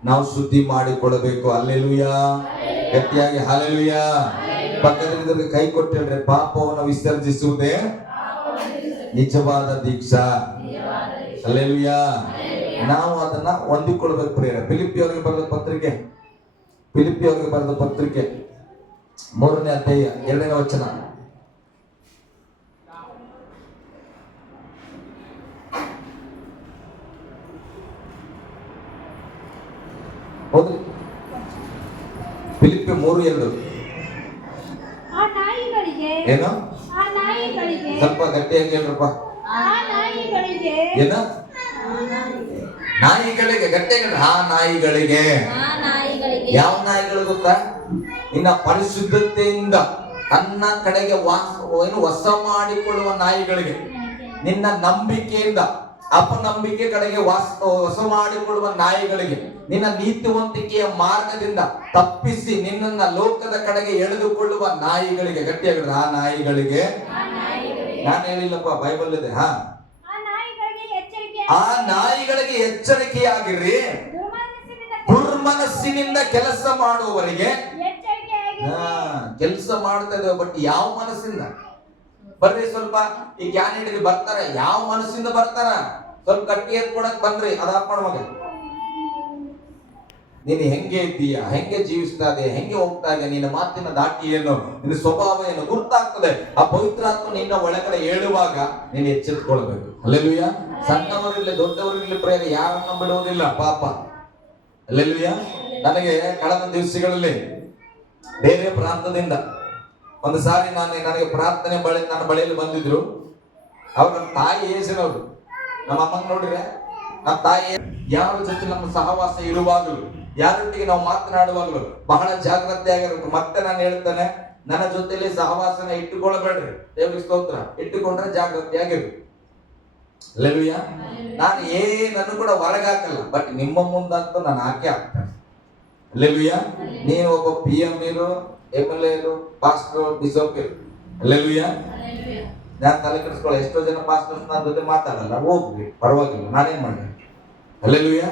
ನಾವು ಶುದ್ಧಿ ಮಾಡಿಕೊಳ್ಳಬೇಕು. ಹಲ್ಲೆಲೂಯಾ. ಗಟ್ಟಿಯಾಗಿ ಹಲ್ಲೆಲೂಯಾ. ಪಕ್ಕದಲ್ಲಿ ಕೈ ಕೊಟ್ಟು ಹೇಳ್ರಿ, ಪಾಪವನ್ನು ವಿಸರ್ಜಿಸುವುದೇ ನಿಜವಾದ ದೀಕ್ಷಾ. ಹಲ್ಲೆಲೂಯಾ. ನಾವು ಅದನ್ನ ಹೊಂದಿಕೊಳ್ಬೇಕು ಪ್ರಿಯರೇ. ಫಿಲಿಪ್ಪಿಯವರಿಗೆ ಬರೆದ ಪತ್ರಿಕೆ 3ನೇ ಅಧ್ಯಾಯ 2ನೇ ವಚನ. ಹೌದ್ರಿ, ಫಿಲಿಪ್ಪಿ 3:2. ಆ ನಾಯಿಗಳಿಗೆ ಏನು? ಸ್ವಲ್ಪ ಗಟ್ಟಿಯಾಗಿ ಹೇಳ್ರಪ್ಪ. ಏನು? ನಾಯಿಗಳಿಗೆ ಗಟ್ಟಿಯಾಗಿ. ಆ ನಾಯಿಗಳಿಗೆ. ಯಾವ ನಾಯಿಗಳು ಗೊತ್ತಾ? ನಿನ್ನ ಪರಿಶುದ್ಧತೆಯಿಂದ ತನ್ನ ಕಡೆಗೆ ವಶ ಮಾಡಿಕೊಳ್ಳುವ ನಾಯಿಗಳಿಗೆ, ನಿನ್ನ ನಂಬಿಕೆಯಿಂದ ಅಪನಂಬಿಕೆ ಕಡೆಗೆ ವಶ ಮಾಡಿಕೊಳ್ಳುವ ನಾಯಿಗಳಿಗೆ, ನಿನ್ನ ನೀತಿವಂತಿಕೆಯ ಮಾರ್ಗದಿಂದ ತಪ್ಪಿಸಿ ನಿನ್ನನ್ನ ಲೋಕದ ಕಡೆಗೆ ಎಳೆದುಕೊಳ್ಳುವ ನಾಯಿಗಳಿಗೆ. ಗಟ್ಟಿಯಾಗಿಡ್ರ, ಆ ನಾಯಿಗಳಿಗೆ. ನಾನು ಹೇಳಿಲ್ಲಪ್ಪ, ಬೈಬಲ್ ಇದೆ. ಆ ನಾಯಿಗಳಿಗೆ ಎಚ್ಚರಿಕೆಯಾಗಿರ್ರಿ. ದುರ್ಮನಸ್ಸಿನಿಂದ ಕೆಲಸ ಮಾಡುವವರಿಗೆ. ಕೆಲಸ ಮಾಡ್ತಾ ಇದ್ದೇವೆ, ಬಟ್ ಯಾವ ಮನಸ್ಸಿಂದ? ಬರ್ರಿ ಸ್ವಲ್ಪ ಈ ಕ್ಯಾಂಡಿಡೇಟ್ ಬರ್ತಾರ, ಯಾವ ಮನಸ್ಸಿಂದ ಬರ್ತಾರ? ಸ್ವಲ್ಪ ಗಟ್ಟಿ ಎತ್ಕೊಡಕ್ ಬನ್ರಿ. ಅದಾಪಣ ಮಗ, ನೀನು ಹೆಂಗೆ ಇದ್ದೀಯ, ಹೆಂಗೆ ಜೀವಿಸ್ತಾ ಇದೆಯಾ, ಹೆಂಗೆ ಹೋಗ್ತಾ ಇದೆಯಾ, ನಿನ್ನ ಮಾತಿನ ದಾಟಿ ಏನು, ನಿನ್ನ ಸ್ವಭಾವ ಏನು ಗುರುತಾಗ್ತದೆ. ಆ ಪವಿತ್ರಾತ್ಮ ನಿನ್ನ ಒಳಗಡೆ ಹೇಳುವಾಗ ನೀನು ಎಚ್ಚೆತ್ಕೊಳ್ಬೇಕು. ಹಲ್ಲೆಲೂಯಾ. ಸಣ್ಣವರಿರ್ಲಿ ದೊಡ್ಡವರಿರ್ಲಿ ಪ್ರೇರೆ, ಯಾರನ್ನ ಬಿಡುವುದಿಲ್ಲ ಪಾಪ. ಹಲ್ಲೆಲೂಯಾ. ನನಗೆ ಕಳೆದ ದಿವಸಗಳಲ್ಲಿ ಬೇರೆ ಪ್ರಾಂತದಿಂದ ಒಂದು ಸಾರಿ ನನಗೆ ಪ್ರಾರ್ಥನೆ ನನ್ನ ಬಳಿಯಲ್ಲಿ ಬಂದಿದ್ರು. ಅವ್ರು ನಮ್ಮ ತಾಯಿ ಏಸಿನವ್ರು. ನಮ್ಮ ಅಮ್ಮಂಗ್ ನೋಡ್ರೆ, ನಮ್ಮ ತಾಯಿ ಯಾರ ಜೊತೆ ನಮ್ಮ ಸಹವಾಸ ಇರುವಾಗಲೂ, ಯಾರೊಟ್ಟಿಗೆ ನಾವು ಮಾತನಾಡುವಾಗಲೂ ಬಹಳ ಜಾಗ್ರತೆ ಆಗಿರ್ಬೇಕು. ಮತ್ತೆ ನಾನು ಹೇಳ್ತೇನೆ, ನನ್ನ ಜೊತೆಲಿ ಸಹವಾಸನ ಇಟ್ಟುಕೊಳ್ಳಬೇಡ್ರಿ. ದೇವರಿಗೆ ಸ್ತೋತ್ರ. ಇಟ್ಟುಕೊಂಡ್ರೆ ಜಾಗ್ರತೆ ಆಗಿರ್ಬೇಕು. ಹಲ್ಲೆಲೂಯಾ. ನಾನು ಏನನ್ನು ಕೂಡ ಹೊರಗಾಕಲ್ಲ, ಬಟ್ ನಿಮ್ಮ ಮುಂದಂತೂ ನಾನು ಹಾಕಿ ಹಾಕ್ತೇನೆ. ಹಲ್ಲೆಲೂಯಾ. ನೀವು ಒಬ್ಬ PM ಇರು, MLA ಇರು, ಪಾಸ್ಟರ್, ಬಿಷಪ್ ಇರು. ಹಲ್ಲೆಲೂಯಾ. ನಾನು ತಲೆ ಕೆಡಿಸ್ಕೊಳ್ಳೋ. ಎಷ್ಟೋ ಜನ ಪಾಸ್ಟರ್ಸ್ ನನ್ನ ಜೊತೆ ಮಾತಾಡಲ್ಲ, ಹೋಗ್ರಿ, ಪರವಾಗಿಲ್ಲ, ನಾನೇನ್ ಮಾಡಿ. ಹಲ್ಲೆಲೂಯಾ.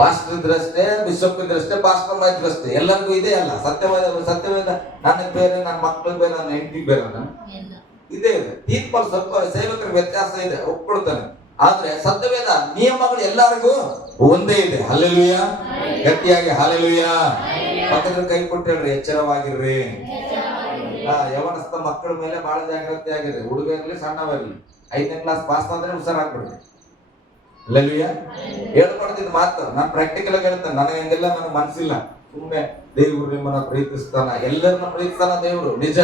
ಪಾಸ್ಟರ್ ಇದ್ರಷ್ಟೇ, ಬಿಷಪ್ ಇದ್ರಷ್ಟೇ, ಪಾಸ್ಟರ್ ಇದ್ರಷ್ಟೇ, ಎಲ್ಲರಿಗೂ ಇದೆ ಅಲ್ಲ. ಸತ್ಯವೇದ ನನಗೆ ಬೇರೆ, ನನ್ನ ಮಕ್ಕಳಿಗೆ ಬೇರೆ, ನನ್ನ ಹೆಂಡತಿಗೆ ಬೇರೆ, ಇದೇ ಇದೆ. ತೀರ್ಪಲ್ಲಿ ಸ್ವಲ್ಪ ಸೇವಕರಿಗೆ ವ್ಯತ್ಯಾಸ ಇದೆ, ಒಪ್ಕೊಳ್ತಾನೆ. ಆದ್ರೆ ಸತ್ಯವೇದ ನಿಯಮಗಳು ಎಲ್ಲರಿಗೂ ಒಂದೇ ಇದೆ. ಹಲ್ಲೆಲೂಯಾ. ಗಟ್ಟಿಯಾಗಿ ಹಲ್ಲೆಲೂಯಾ. ಪಕ್ಕದ ಕೈ ಕೊಟ್ಟು ಹೇಳ್ರಿ, ಎಚ್ಚರವಾಗಿರ್ರಿ. ಯವನಸ್ಥ ಮಕ್ಕಳ ಮೇಲೆ ಬಹಳ ಜಾಗ್ರತೆ ಆಗಿದೆ. ಹುಡುಗ ಇರ್ಲಿ, ಸಣ್ಣವರ್ಲಿ, 5ನೇ ಕ್ಲಾಸ್ ಪಾಸ್ ಆದ್ರೆ ಹುಷಾರಾಗ್ಬಿಡ್ರಿ. ಹಲ್ಲೆಲೂಯಾ. ಹೇಳ್ಕೊಡ್ತಿದ್ ಮಾತು ನಾನು ಪ್ರಾಕ್ಟಿಕಲ್ ಆಗಿ ಹೇಳ್ತೇನೆ. ನನಗೆ ಹಂಗೆಲ್ಲ ನನಗೆ ಮನ್ಸಿಲ್ಲ. ಸುಮ್ಮನೆ ದೇವ್ರು ನಿಮ್ಮನ್ನ ಪ್ರೀತಿಸ್ತಾನ, ಎಲ್ಲರನ್ನ ಪ್ರೀತಿಸ್ತಾನ ದೇವ್ರು, ನಿಜ.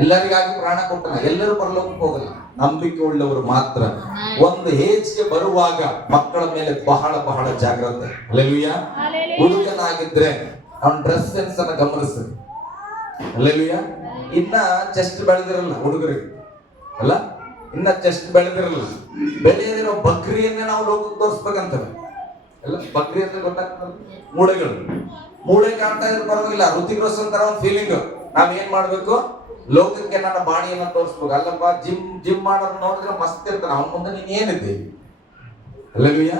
ಎಲ್ಲರಿಗಾಗಿ ಪ್ರಾಣ ಕೊಟ್ಟನ. ಎಲ್ಲರೂ ಪರಲೋಕಕ್ಕೆ ಹೋಗಲ್ಲ, ನಂಬಿಕೆ ಉಳ್ಳವರು ಮಾತ್ರ. ಒಂದು ಏಜ್ಗೆ ಬರುವಾಗ ಮಕ್ಕಳ ಮೇಲೆ ಬಹಳ ಬಹಳ ಜಾಗ್ರತೆ. ಹಲ್ಲೆಲೂಯಾ. ಹುಡುಗನಾಗಿದ್ರೆ ಅವನ ಡ್ರೆಸ್ ಸೆನ್ಸ್ ಅನ್ನ ಗಮನಿಸಿ. ಹಲ್ಲೆಲೂಯಾ. ಇನ್ನ ಚೆಸ್ಟ್ ಬೆಳೆದಿರಲ್ಲ ಹುಡುಗರಿಗೆ, ಅಲ್ಲ, ಇನ್ನ ಚೆಸ್ಟ್ ಬೆಳೆದಿರಲ್ಲ. ಬೆಳೆಯದಿರೋ ಬಕ್ರಿಯನ್ನೇ ನಾವು ಲೋಕಕ್ಕೆ ತೋರಿಸ್ಬೇಕಂತವೆ. ಎಲ್ಲ ಬಕ್ರಿ ಅಂತ ಗೊತ್ತಾಗ್ತದೆ. ಮೂಳೆ ಕಾಣ್ತಾ ಇದ್ರೆ ಪರವಾಗಿಲ್ಲ, ಋತಿಕ್ ರೋಷನ್ ತರ ಒಂದು ಫೀಲಿಂಗ್. ನಾವ್ ಏನ್ ಮಾಡ್ಬೇಕು? ಲೋಕಕ್ಕೆ ನನ್ನ ಬಾಡಿಯನ್ನ ತೋರಿಸ್ಬೇಕು. ಅಲ್ಲಪ್ಪ, ಜಿಮ್ ಮಾಡೋರು ನೋಡಿದ್ರೆ ಮಸ್ತ್ ಇರ್ತಾನೆ, ಅವನ ಮುಂದೆ ನೀನ್ ಏನಿದೆ. ಹಲ್ಲೆಲೂಯಾ.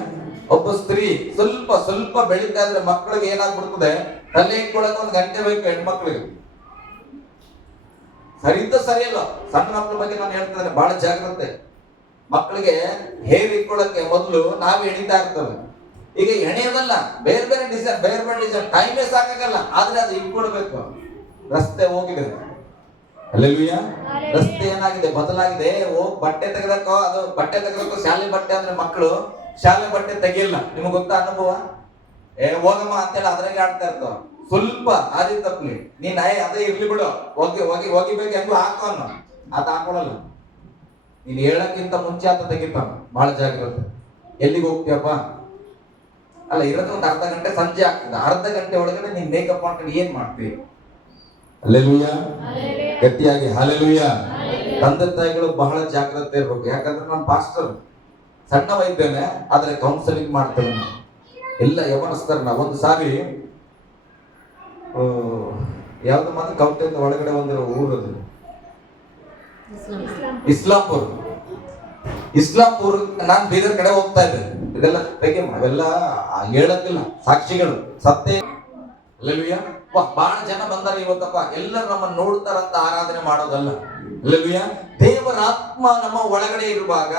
ಒಬ್ಬ ಸ್ತ್ರೀ ಸ್ವಲ್ಪ ಬೆಳೀತಾ ಇದ್ರೆ ಮಕ್ಕಳಿಗೆ ಏನಾಗ್ಬಿಡ್ತದೆ, ತಲೆ ಇಟ್ಕೊಳಕ್ 1 ಗಂಟೆ ಬೇಕು ಹೆಣ್ಮಕ್ಳಿಗೆ. ಸರಿಯಲ್ಲ. ಸಣ್ಣ ಮಕ್ಕಳ ಬಗ್ಗೆ ನಾನು ಹೇಳ್ತೇನೆ, ಬಹಳ ಜಾಗ್ರತೆ. ಮಕ್ಕಳಿಗೆ ಹೇರ್ ಇಟ್ಕೊಳಕ್ಕೆ ಮೊದಲು ನಾವೇ ಎಣಿತಾ ಇರ್ತೇವೆ. ಈಗ ಎಣೆಯೋದಲ್ಲ, ಬೇರೆ ಡಿಸೈನ್ ಟೈಮೇ ಸಾಕಾಗಲ್ಲ. ಆದ್ರೆ ಅದು ಇಟ್ಕೊಳ್ಬೇಕು. ರಸ್ತೆ ಹೋಗಿದೆ. ಹಲ್ಲೆಲೂಯಾ. ರಸ್ತೆ ಏನಾಗಿದೆ, ಬದಲಾಗಿದೆ. ಬಟ್ಟೆ ತೆಗೆದಕ್ಕೋ ಶಾಲೆ ಬಟ್ಟೆ ಅಂದ್ರೆ ಮಕ್ಕಳು ಶಾಲೆ ಬಟ್ಟೆ ತೆಗಿಯಲ್ಲ. ನಿಮ್ಗೆ ಗೊತ್ತಾ ಅನುಭವ? ಹೋಗಮ್ಮ ಅಂತೇಳಿ ಅದ್ರಾಗೆ ಆಡ್ತಾ ಇರ್ತಾವ. ಸ್ವಲ್ಪ ಆದಿ ತಪ್ಪಲಿ, ನೀನ್ ಅದೇ ಇರ್ಲಿ ಬಿಡು, ಹೋಗಿಬೇಕು ಹೆಂಗು ಹಾಕೋ ಅನ್ನೋ. ಅದು ಹಾಕೊಳಲ್ಲ. ನೀನ್ ಹೇಳಕ್ಕಿಂತ ಮುಂಚೆ ಆತ ತೆಗಿತಾನ. ಬಹಳ ಜಾಗ್ರತೆ. ಎಲ್ಲಿಗೆ ಹೋಗ್ತೀಯಪ್ಪ? ಅಲ್ಲ, ಇರೋದು ಒಂದು ಅರ್ಧ ಗಂಟೆ, ಸಂಜೆ ಆಗ್ತದೆ. ಅರ್ಧ ಗಂಟೆ ಒಳಗಡೆ ನೀನ್ ಮೇಕಪ್ ಮಾಡ್ಕೊಂಡು ಏನ್ ಮಾಡ್ತೀವಿ? ಹಲ್ಲೆಲೂಯಾ. ಗಟ್ಟಿಯಾಗಿ ಹಲ್ಲೆಲೂಯಾ. ತಂದೆ ತಾಯಿಗಳು ಬಹಳ ಜಾಗ್ರತೆ ಇರ್ಬೇಕು. ಯಾಕಂದ್ರೆ ನಮ್ಮ ಪಾಸ್ಟರ್ ಸಣ್ಣವ ಇದ್ದೇನೆ, ಆದ್ರೆ ಕೌನ್ಸಿಲಿಂಗ್ ಮಾಡ್ತೇನೆ. ಎಲ್ಲ ಯವನಸ್ತಾರೆ. ನಾ ಒಂದು ಸಾರಿ ಯಾವ್ದು ಮಾತ್ರ ಕೌಟೆಯಿಂದ ಒಳಗಡೆ ಒಂದು ಊರದು ಇಸ್ಲಾಂಪುರ್ ನಾನ್ ಬೀದರ್ ಕಡೆ ಹೋಗ್ತಾ ಇದ್ದೆ. ಇದೆಲ್ಲ ತೆಗೆ ಅವೆಲ್ಲ ಹೇಳಕ್ಕಿಲ್ಲ, ಸಾಕ್ಷಿಗಳು ಸತ್ಯ. ಅಲ್ಲೆಲೂಯ. ಬಹಳ ಜನ ಬಂದಾರ ಇವತ್ತಪ್ಪ, ಎಲ್ಲರೂ ನಮ್ಮನ್ನು ನೋಡ್ತಾರಂತ ಆರಾಧನೆ ಮಾಡೋದಲ್ಲ. ಅಲ್ಲೆಲೂಯ. ದೇವರ ಆತ್ಮ ನಮ್ಮ ಒಳಗಡೆ ಇರುವಾಗ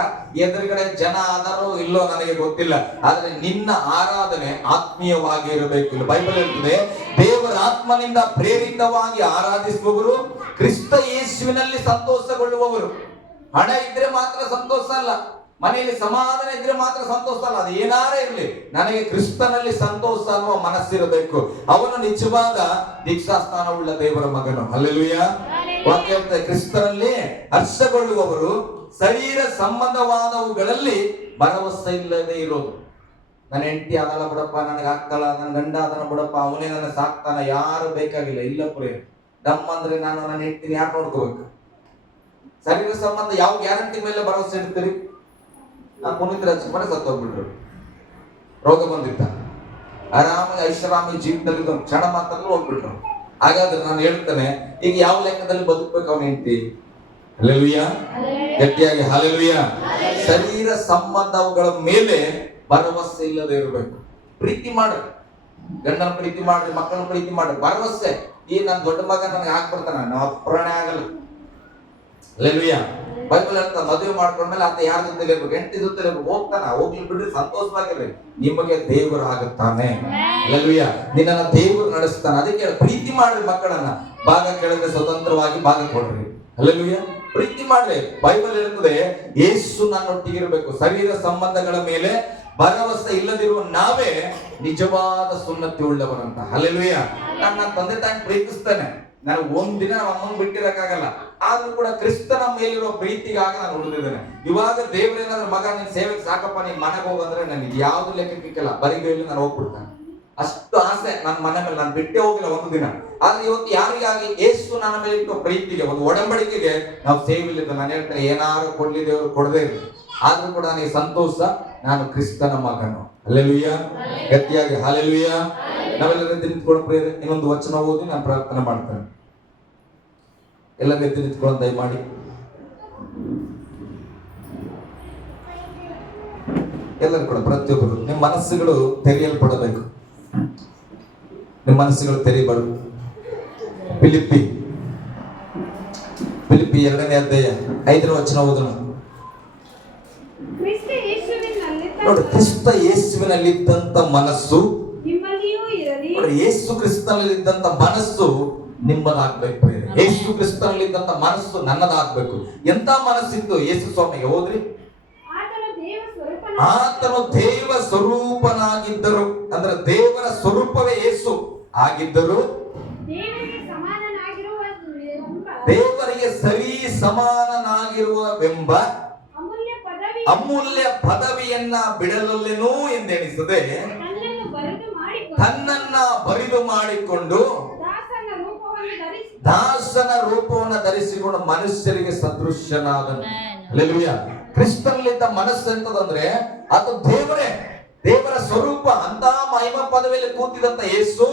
ಎದುರುಗಡೆ ಜನ ಆದಾರೋ ಇಲ್ಲೋ ನನಗೆ ಗೊತ್ತಿಲ್ಲ, ಆದ್ರೆ ನಿನ್ನ ಆರಾಧನೆ ಆತ್ಮೀಯವಾಗಿ ಇರಬೇಕು. ಇಲ್ಲ ಬೈಬಲ್ ಹೇಳ್ತದೆ, ದೇವರ ಆತ್ಮನಿಂದ ಪ್ರೇರಿತವಾಗಿ ಆರಾಧಿಸುವವರು ಕ್ರಿಸ್ತ ಯೇಸುವಿನಲ್ಲಿ ಸಂತೋಷಗೊಳ್ಳುವವರು. ಹಣ ಇದ್ರೆ ಮಾತ್ರ ಸಂತೋಷ ಅಲ್ಲ, ಮನೆಯಲ್ಲಿ ಸಮಾಧಾನ ಇದ್ರೆ ಮಾತ್ರ ಸಂತೋಷ ಅಲ್ಲ, ಅದು ಏನಾರೇ ಇರಲಿ, ನನಗೆ ಕ್ರಿಸ್ತನಲ್ಲಿ ಸಂತೋಷ ಅನ್ನುವ ಮನಸ್ಸಿರಬೇಕು. ಅವನು ನಿಜವಾದ ದೀಕ್ಷಾಸ್ಥಾನವುಳ್ಳ ದೇವರ ಮಗನು. ಹಲ್ಲೆಲೂಯ. ವಾಕ್ಯ ಹೇಳ್ತದೆ, ಕ್ರಿಸ್ತನಲ್ಲಿ ಹರ್ಷಗೊಳ್ಳುವವರು ಶರೀರ ಸಂಬಂಧವಾದವುಗಳಲ್ಲಿ ಭರವಸೆ ಇಲ್ಲದೆ ಇರೋದು. ನನ್ನ ಹೆಂಡತಿ ಅದಲ್ಲ ಬಿಡಪ್ಪ, ನನಗೆ ಆಗ್ತಲ್ಲ, ನನ್ನ ಗಂಡ ಅದನ್ನ ಬಿಡಪ್ಪ, ಅವನೇ ನನ್ನ ಸಾಕ್ತಾನ, ಯಾರು ಬೇಕಾಗಿಲ್ಲ. ಇಲ್ಲ ಪ್ರಿಯ, ದಮ್ಮ ಅಂದ್ರೆ ನಾನು ನನ್ನ ಹೆಂಡತಿನ ಯಾರು ನೋಡ್ಕೋಬೇಕು? ಶರೀರ ಸಂಬಂಧ ಯಾವ ಗ್ಯಾರಂಟಿ ಮೇಲೆ ಭರವಸೆ ಇಡ್ತೀರಿ? ಪುನೀತ್ ರಾಜ್ಕುಮಾರ್ ಸತ್ತೋಗ್ಬಿಟ್ರು, ರೋಗ ಬಂದಿತ್ತ, ಆರಾಮಾಗಿ ಐಷಾರಾಮಿ ಜೀವನದಲ್ಲಿ ಕ್ಷಣ ಮಾತ್ರ ಹೋಗ್ಬಿಟ್ರು. ಹಾಗಾದ್ರೆ ನಾನು ಹೇಳ್ತೇನೆ, ಈಗ ಯಾವ ಲೆಕ್ಕದಲ್ಲಿ ಬದುಕ್ಬೇಕು ಅವನ ಹೆಂಡತಿ? ಹಲ್ಲೆಲೂಯ. ಗಟ್ಟಿಯಾಗಿ ಹಲ್ಲೆಲೂಯ. ಶರೀರ ಸಂಬಂಧಗಳ ಮೇಲೆ ಭರವಸೆ ಇಲ್ಲದೆ ಇರಬೇಕು. ಪ್ರೀತಿ ಮಾಡ್ರಿ, ಗಂಡನ ಪ್ರೀತಿ ಮಾಡ್ರಿ, ಮಕ್ಕಳನ್ನ ಪ್ರೀತಿ ಮಾಡ್ರಿ, ಭರವಸೆ. ಈ ನನ್ನ ದೊಡ್ಡ ಮಗ ನನಗೆ ಹಾಕ್ಬಿಡ್ತಾನ, ನಾವು ಪುರಾಣೆ ಆಗಲ್ಲ. ಹಲ್ಲೆಲೂಯ. ಬೈಬಲ್ ಹೇಳ್ತಾ, ಮದುವೆ ಮಾಡ್ಕೊಂಡ್ಮೇಲೆ ಆತ ಯಾರ ಜೊತೆ ಇರ್ಬೇಕು? ಹೆಂಡತಿ ಜೊತೆ ಇರ್ಬೇಕು. ಹೋಗ್ತಾನ, ಹೋಗ್ಲಿ ಬಿಡ್ರಿ, ಸಂತೋಷವಾಗಿರ್ರಿ, ನಿಮಗೆ ದೇವರು ಆಗುತ್ತಾನೆ. ಹಲ್ಲೆಲೂಯ. ನಿನ್ನನ್ನ ದೇವರು ನಡೆಸ್ತಾನೆ. ಅದಕ್ಕೆ ಪ್ರೀತಿ ಮಾಡ್ರಿ ಮಕ್ಕಳನ್ನ. ಭಾಗ ಕೆಳಗೆ ಸ್ವತಂತ್ರವಾಗಿ ಭಾಗ ಕೊಡ್ರಿ. ಹಲ್ಲೆಲೂಯ. ಪ್ರೀತಿ ಮಾಡ್ರಿ. ಬೈಬಲ್ ಹೇಳ್ತದೆ, ಯೇಸು ನನ್ನೊಟ್ಟಿಗಿರ್ಬೇಕು. ಶರೀರ ಸಂಬಂಧಗಳ ಮೇಲೆ ಭರವಸೆ ಇಲ್ಲದಿರುವ ನಾವೇ ನಿಜವಾದ ಸುನ್ನತಿ ಉಳ್ಳವರಂತ. ಹಲ್ಲೆಲೂಯ. ನನ್ನ ತಂದೆ ತಾಯಿ ಪ್ರೀತಿಸ್ತಾನೆ, ನಾನು ಒಂದಿನ ನಮ್ಮ ಅಮ್ಮನ್ ಬಿಟ್ಟಿರಕ್ಕಾಗಲ್ಲ, ಆದ್ರೂ ಕೂಡ ಕ್ರಿಸ್ತನ ಮೇಲಿರುವ ಪ್ರೀತಿಗಾಗಿ ನಾನು ಉಳಿದಿದ್ದೇನೆ. ಇವಾಗ ದೇವರೇನಾದ್ರೂ ಮಗ ನಿನ್ ಸೇವೆಗೆ ಸಾಕಪ್ಪ, ನೀನ್ ಮನೆಗೆ ಹೋಗಂದ್ರೆ ನನಗೆ ಯಾವ್ದು ಲೆಕ್ಕಕ್ಕಿಲ್ಲ, ಬರಿಗೈಲಿ ನಾನು ಹೋಗ್ಬಿಡ್ತಾನೆ. ಅಷ್ಟು ಆಸೆ ನನ್ನ ಮನೆ ಮೇಲೆ, ನಾನು ಬಿಟ್ಟೇ ಹೋಗಿಲ್ಲ ಒಂದು ದಿನ. ಆದ್ರೆ ಇವತ್ತು ಯಾರಿಗಾಗಿ ಯೇಸು ನನ್ನ ಮೇಲೆ ಇಟ್ಟು ಪ್ರೀತಿಗೆ, ಒಂದು ಒಡಂಬಡಿಕೆಗೆ ನಾವು ಸೇವಿಲ್ಲ. ನಾನು ಹೇಳ್ತೇನೆ, ಏನಾರು ಕೊಡ್ಲಿ ದೇವರು ಕೊಡದೇ ಇರಲಿ, ಆದ್ರೂ ಕೂಡ ನನಗೆ ಸಂತೋಷ, ನಾನು ಕ್ರಿಸ್ತನ ಮಗನು. ಹಲ್ಲೆಲೂಯ. ಗಟ್ಟಿಯಾಗಿ ಹಲ್ಲೆಲೂಯ. ನಾವೆಲ್ಲರೂ ನಿಂತ್ಕೊಂಡು ಪ್ರೇರೆ ಇನ್ನೊಂದು ವಚನ ಓದಿ ನಾನು ಪ್ರಾರ್ಥನೆ ಮಾಡ್ತೇನೆ. ಎಲ್ಲ ಎದ್ದು ನಿಂತ್ಕೊಂಡು ದಯಮಾಡಿ. ಎಲ್ಲರೂ ಕೂಡ ಪ್ರತಿಯೊಬ್ಬರು ನಿಮ್ಮ ಮನಸ್ಸುಗಳು ತೆರೆಯಲ್ಪಡಬೇಕು. ನಿಮ್ಮ ಮನಸ್ಸುಗಳು ತೆರೆಯಬಾರದು. ಫಿಲಿಪ್ಪಿ 2ನೇ ಅಧ್ಯಾಯ 5ನೇ ವಚನ ಓದೋಣ. ನೋಡಿ, ಕ್ರಿಸ್ತ ಯೇಸುವಿನಲ್ಲಿದ್ದಂತ ಮನಸ್ಸು ನೋಡಿ, ಯೇಸು ಕ್ರಿಸ್ತನಲ್ಲಿದ್ದಂತ ಮನಸ್ಸು ನಿಮ್ಮದಾಗ್ಬೇಕು. ಯೇಸು ಕ್ರಿಸ್ತನಲ್ಲಿದ್ದಂತ ಮನಸ್ಸು ನನ್ನದಾಗ್ಬೇಕು. ಎಂತ ಮನಸ್ಸಿತ್ತು ಯೇಸು ಸ್ವಾಮಿಗೆ? ಹೋದ್ರಿ, ಆತನು ದೇವ ಸ್ವರೂಪನಾಗಿದ್ದರು, ಅಂದ್ರೆ ದೇವರ ಸ್ವರೂಪವೇ ಯೇಸು ಆಗಿದ್ದರು, ದೇವರಿಗೆ ಸರಿ ಸಮಾನನಾಗಿರುವವೆಂಬ ಅಮೂಲ್ಯ ಪದವಿಯನ್ನ ಬಿಡಲಲ್ಲೇನೋ ಎಂದೆಣಿಸದೆ ತನ್ನನ್ನ ಬರಿದು ಮಾಡಿಕೊಂಡು ದಾಸನ ರೂಪವನ್ನು ಧರಿಸಿಕೊಂಡು ಮನುಷ್ಯರಿಗೆ ಸದೃಶ್ಯನಾದನು. ಹಲ್ಲೆಲೂಯ. ಕ್ರಿಸ್ತನಲ್ಲಿದ್ದ ಮನಸ್ಸು ಎಂತದಂದ್ರೆ ಅದು ದೇವರೇ, ದೇವರ ಸ್ವರೂಪ. ಅಂತ ಮಹಿಮಾ ಪದವಿಯಲ್ಲಿ ಕೂತಿದಂತ ಯೇಸು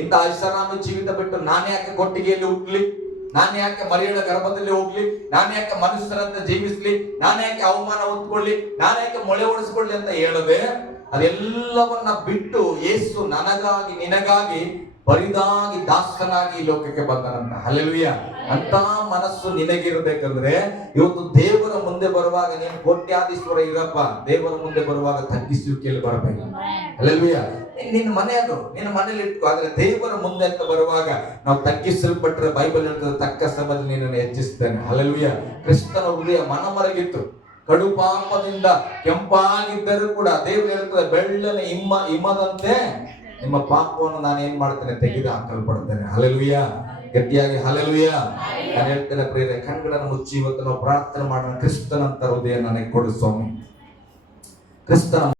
ಇಂಥ ಐಷಾರಾಮಿ ಜೀವಿತ ಬಿಟ್ಟು ನಾನು ಯಾಕೆ ಕೊಟ್ಟಿಗೆಯಲ್ಲಿ ಹುಟ್ಲಿ, ನಾನು ಯಾಕೆ ಮರಿಯಳ ಗರ್ಭದಲ್ಲಿ ಹೋಗ್ಲಿ, ನಾನು ಯಾಕೆ ಮನುಷ್ಯರಂತೆ ಜೀವಿಸ್ಲಿ, ನಾನು ಯಾಕೆ ಅವಮಾನ ಹೊತ್ಕೊಳ್ಳಿ, ನಾನು ಯಾಕೆ ಮೊಳೆ ಹೊಡೆಸ್ಕೊಳ್ಳಿ ಅಂತ ಹೇಳದೆ ಅದೆಲ್ಲವನ್ನ ಬಿಟ್ಟು ಯೇಸು ನನಗಾಗಿ ನಿನಗಾಗಿ ಬರಿದಾಗಿ ದಾಸನಾಗಿ ಲೋಕಕ್ಕೆ ಬಂದನಂತ. ಹಲ್ಲೆಲೂಯ. ಅಂತ ಮನಸ್ಸು ನಿನಗಿರ್ಬೇಕಂದ್ರೆ ಇವತ್ತು ದೇವರ ಮುಂದೆ ಬರುವಾಗ ನೀನು ಕೋಟ್ಯಾಧೀಶ್ವರ ಇರಪ್ಪ, ದೇವರ ಮುಂದೆ ಬರುವಾಗ ತಗ್ಗಿಸುವಿಕೆಯಲ್ಲಿ ಬರಬೇಕು. ಹಲ್ಲೆಲೂಯ. ನಿನ್ನ ಮನೆ ಅದು, ನಿನ್ನ ಮನೇಲಿ ಇಟ್ಕೋ. ಆದ್ರೆ ದೇವರ ಮುಂದೆ ಅಂತ ಬರುವಾಗ ನಾವು ತಗ್ಗಿಸಲ್ಪಟ್ಟರೆ ಬೈಬಲ್ ಹೇಳ್ತದೆ, ತಕ್ಕ ಸಮಯದಲ್ಲಿ ನಿನ್ನನ್ನು ಹೆಚ್ಚಿಸ್ತೇನೆ. ಹಲ್ಲೆಲೂಯ. ಕ್ರಿಸ್ತನ ಹೃದಯ ಮನಮರಗಿತ್ತು, ಕಡು ಪಾಪದಿಂದ ಕೆಂಪಾಗಿದ್ದರೂ ಕೂಡ ದೇವರು ಹೇಳ್ತದೆ, ಬೆಳ್ಳನೆ ಹಿಮದಂತೆ ನಿಮ್ಮ ಪಾಪವನ್ನು ನಾನು ಏನ್ ಮಾಡ್ತೇನೆ, ತೆಗೆದು ಹಾಕಲ್ಪಡ್ತೇನೆ. ಹಲ್ಲೆಲೂಯ. ಗಟ್ಟಿಯಾಗಿ ಹಲ್ಲೆಲೂಯ. ನಾನು ಹೇಳ್ತೇನೆ ಪ್ರಿಯರೇ, ಕಣ್ಗಳನ್ನು ಮುಚ್ಚಿ ಇವತ್ತು ನಾವು ಪ್ರಾರ್ಥನೆ ಮಾಡೋಣ. ಕ್ರಿಸ್ತನಂತ ಹೃದಯ ನನಗೆ ಕೊಡು ಸ್ವಾಮಿ. ಕ್ರಿಸ್ತನ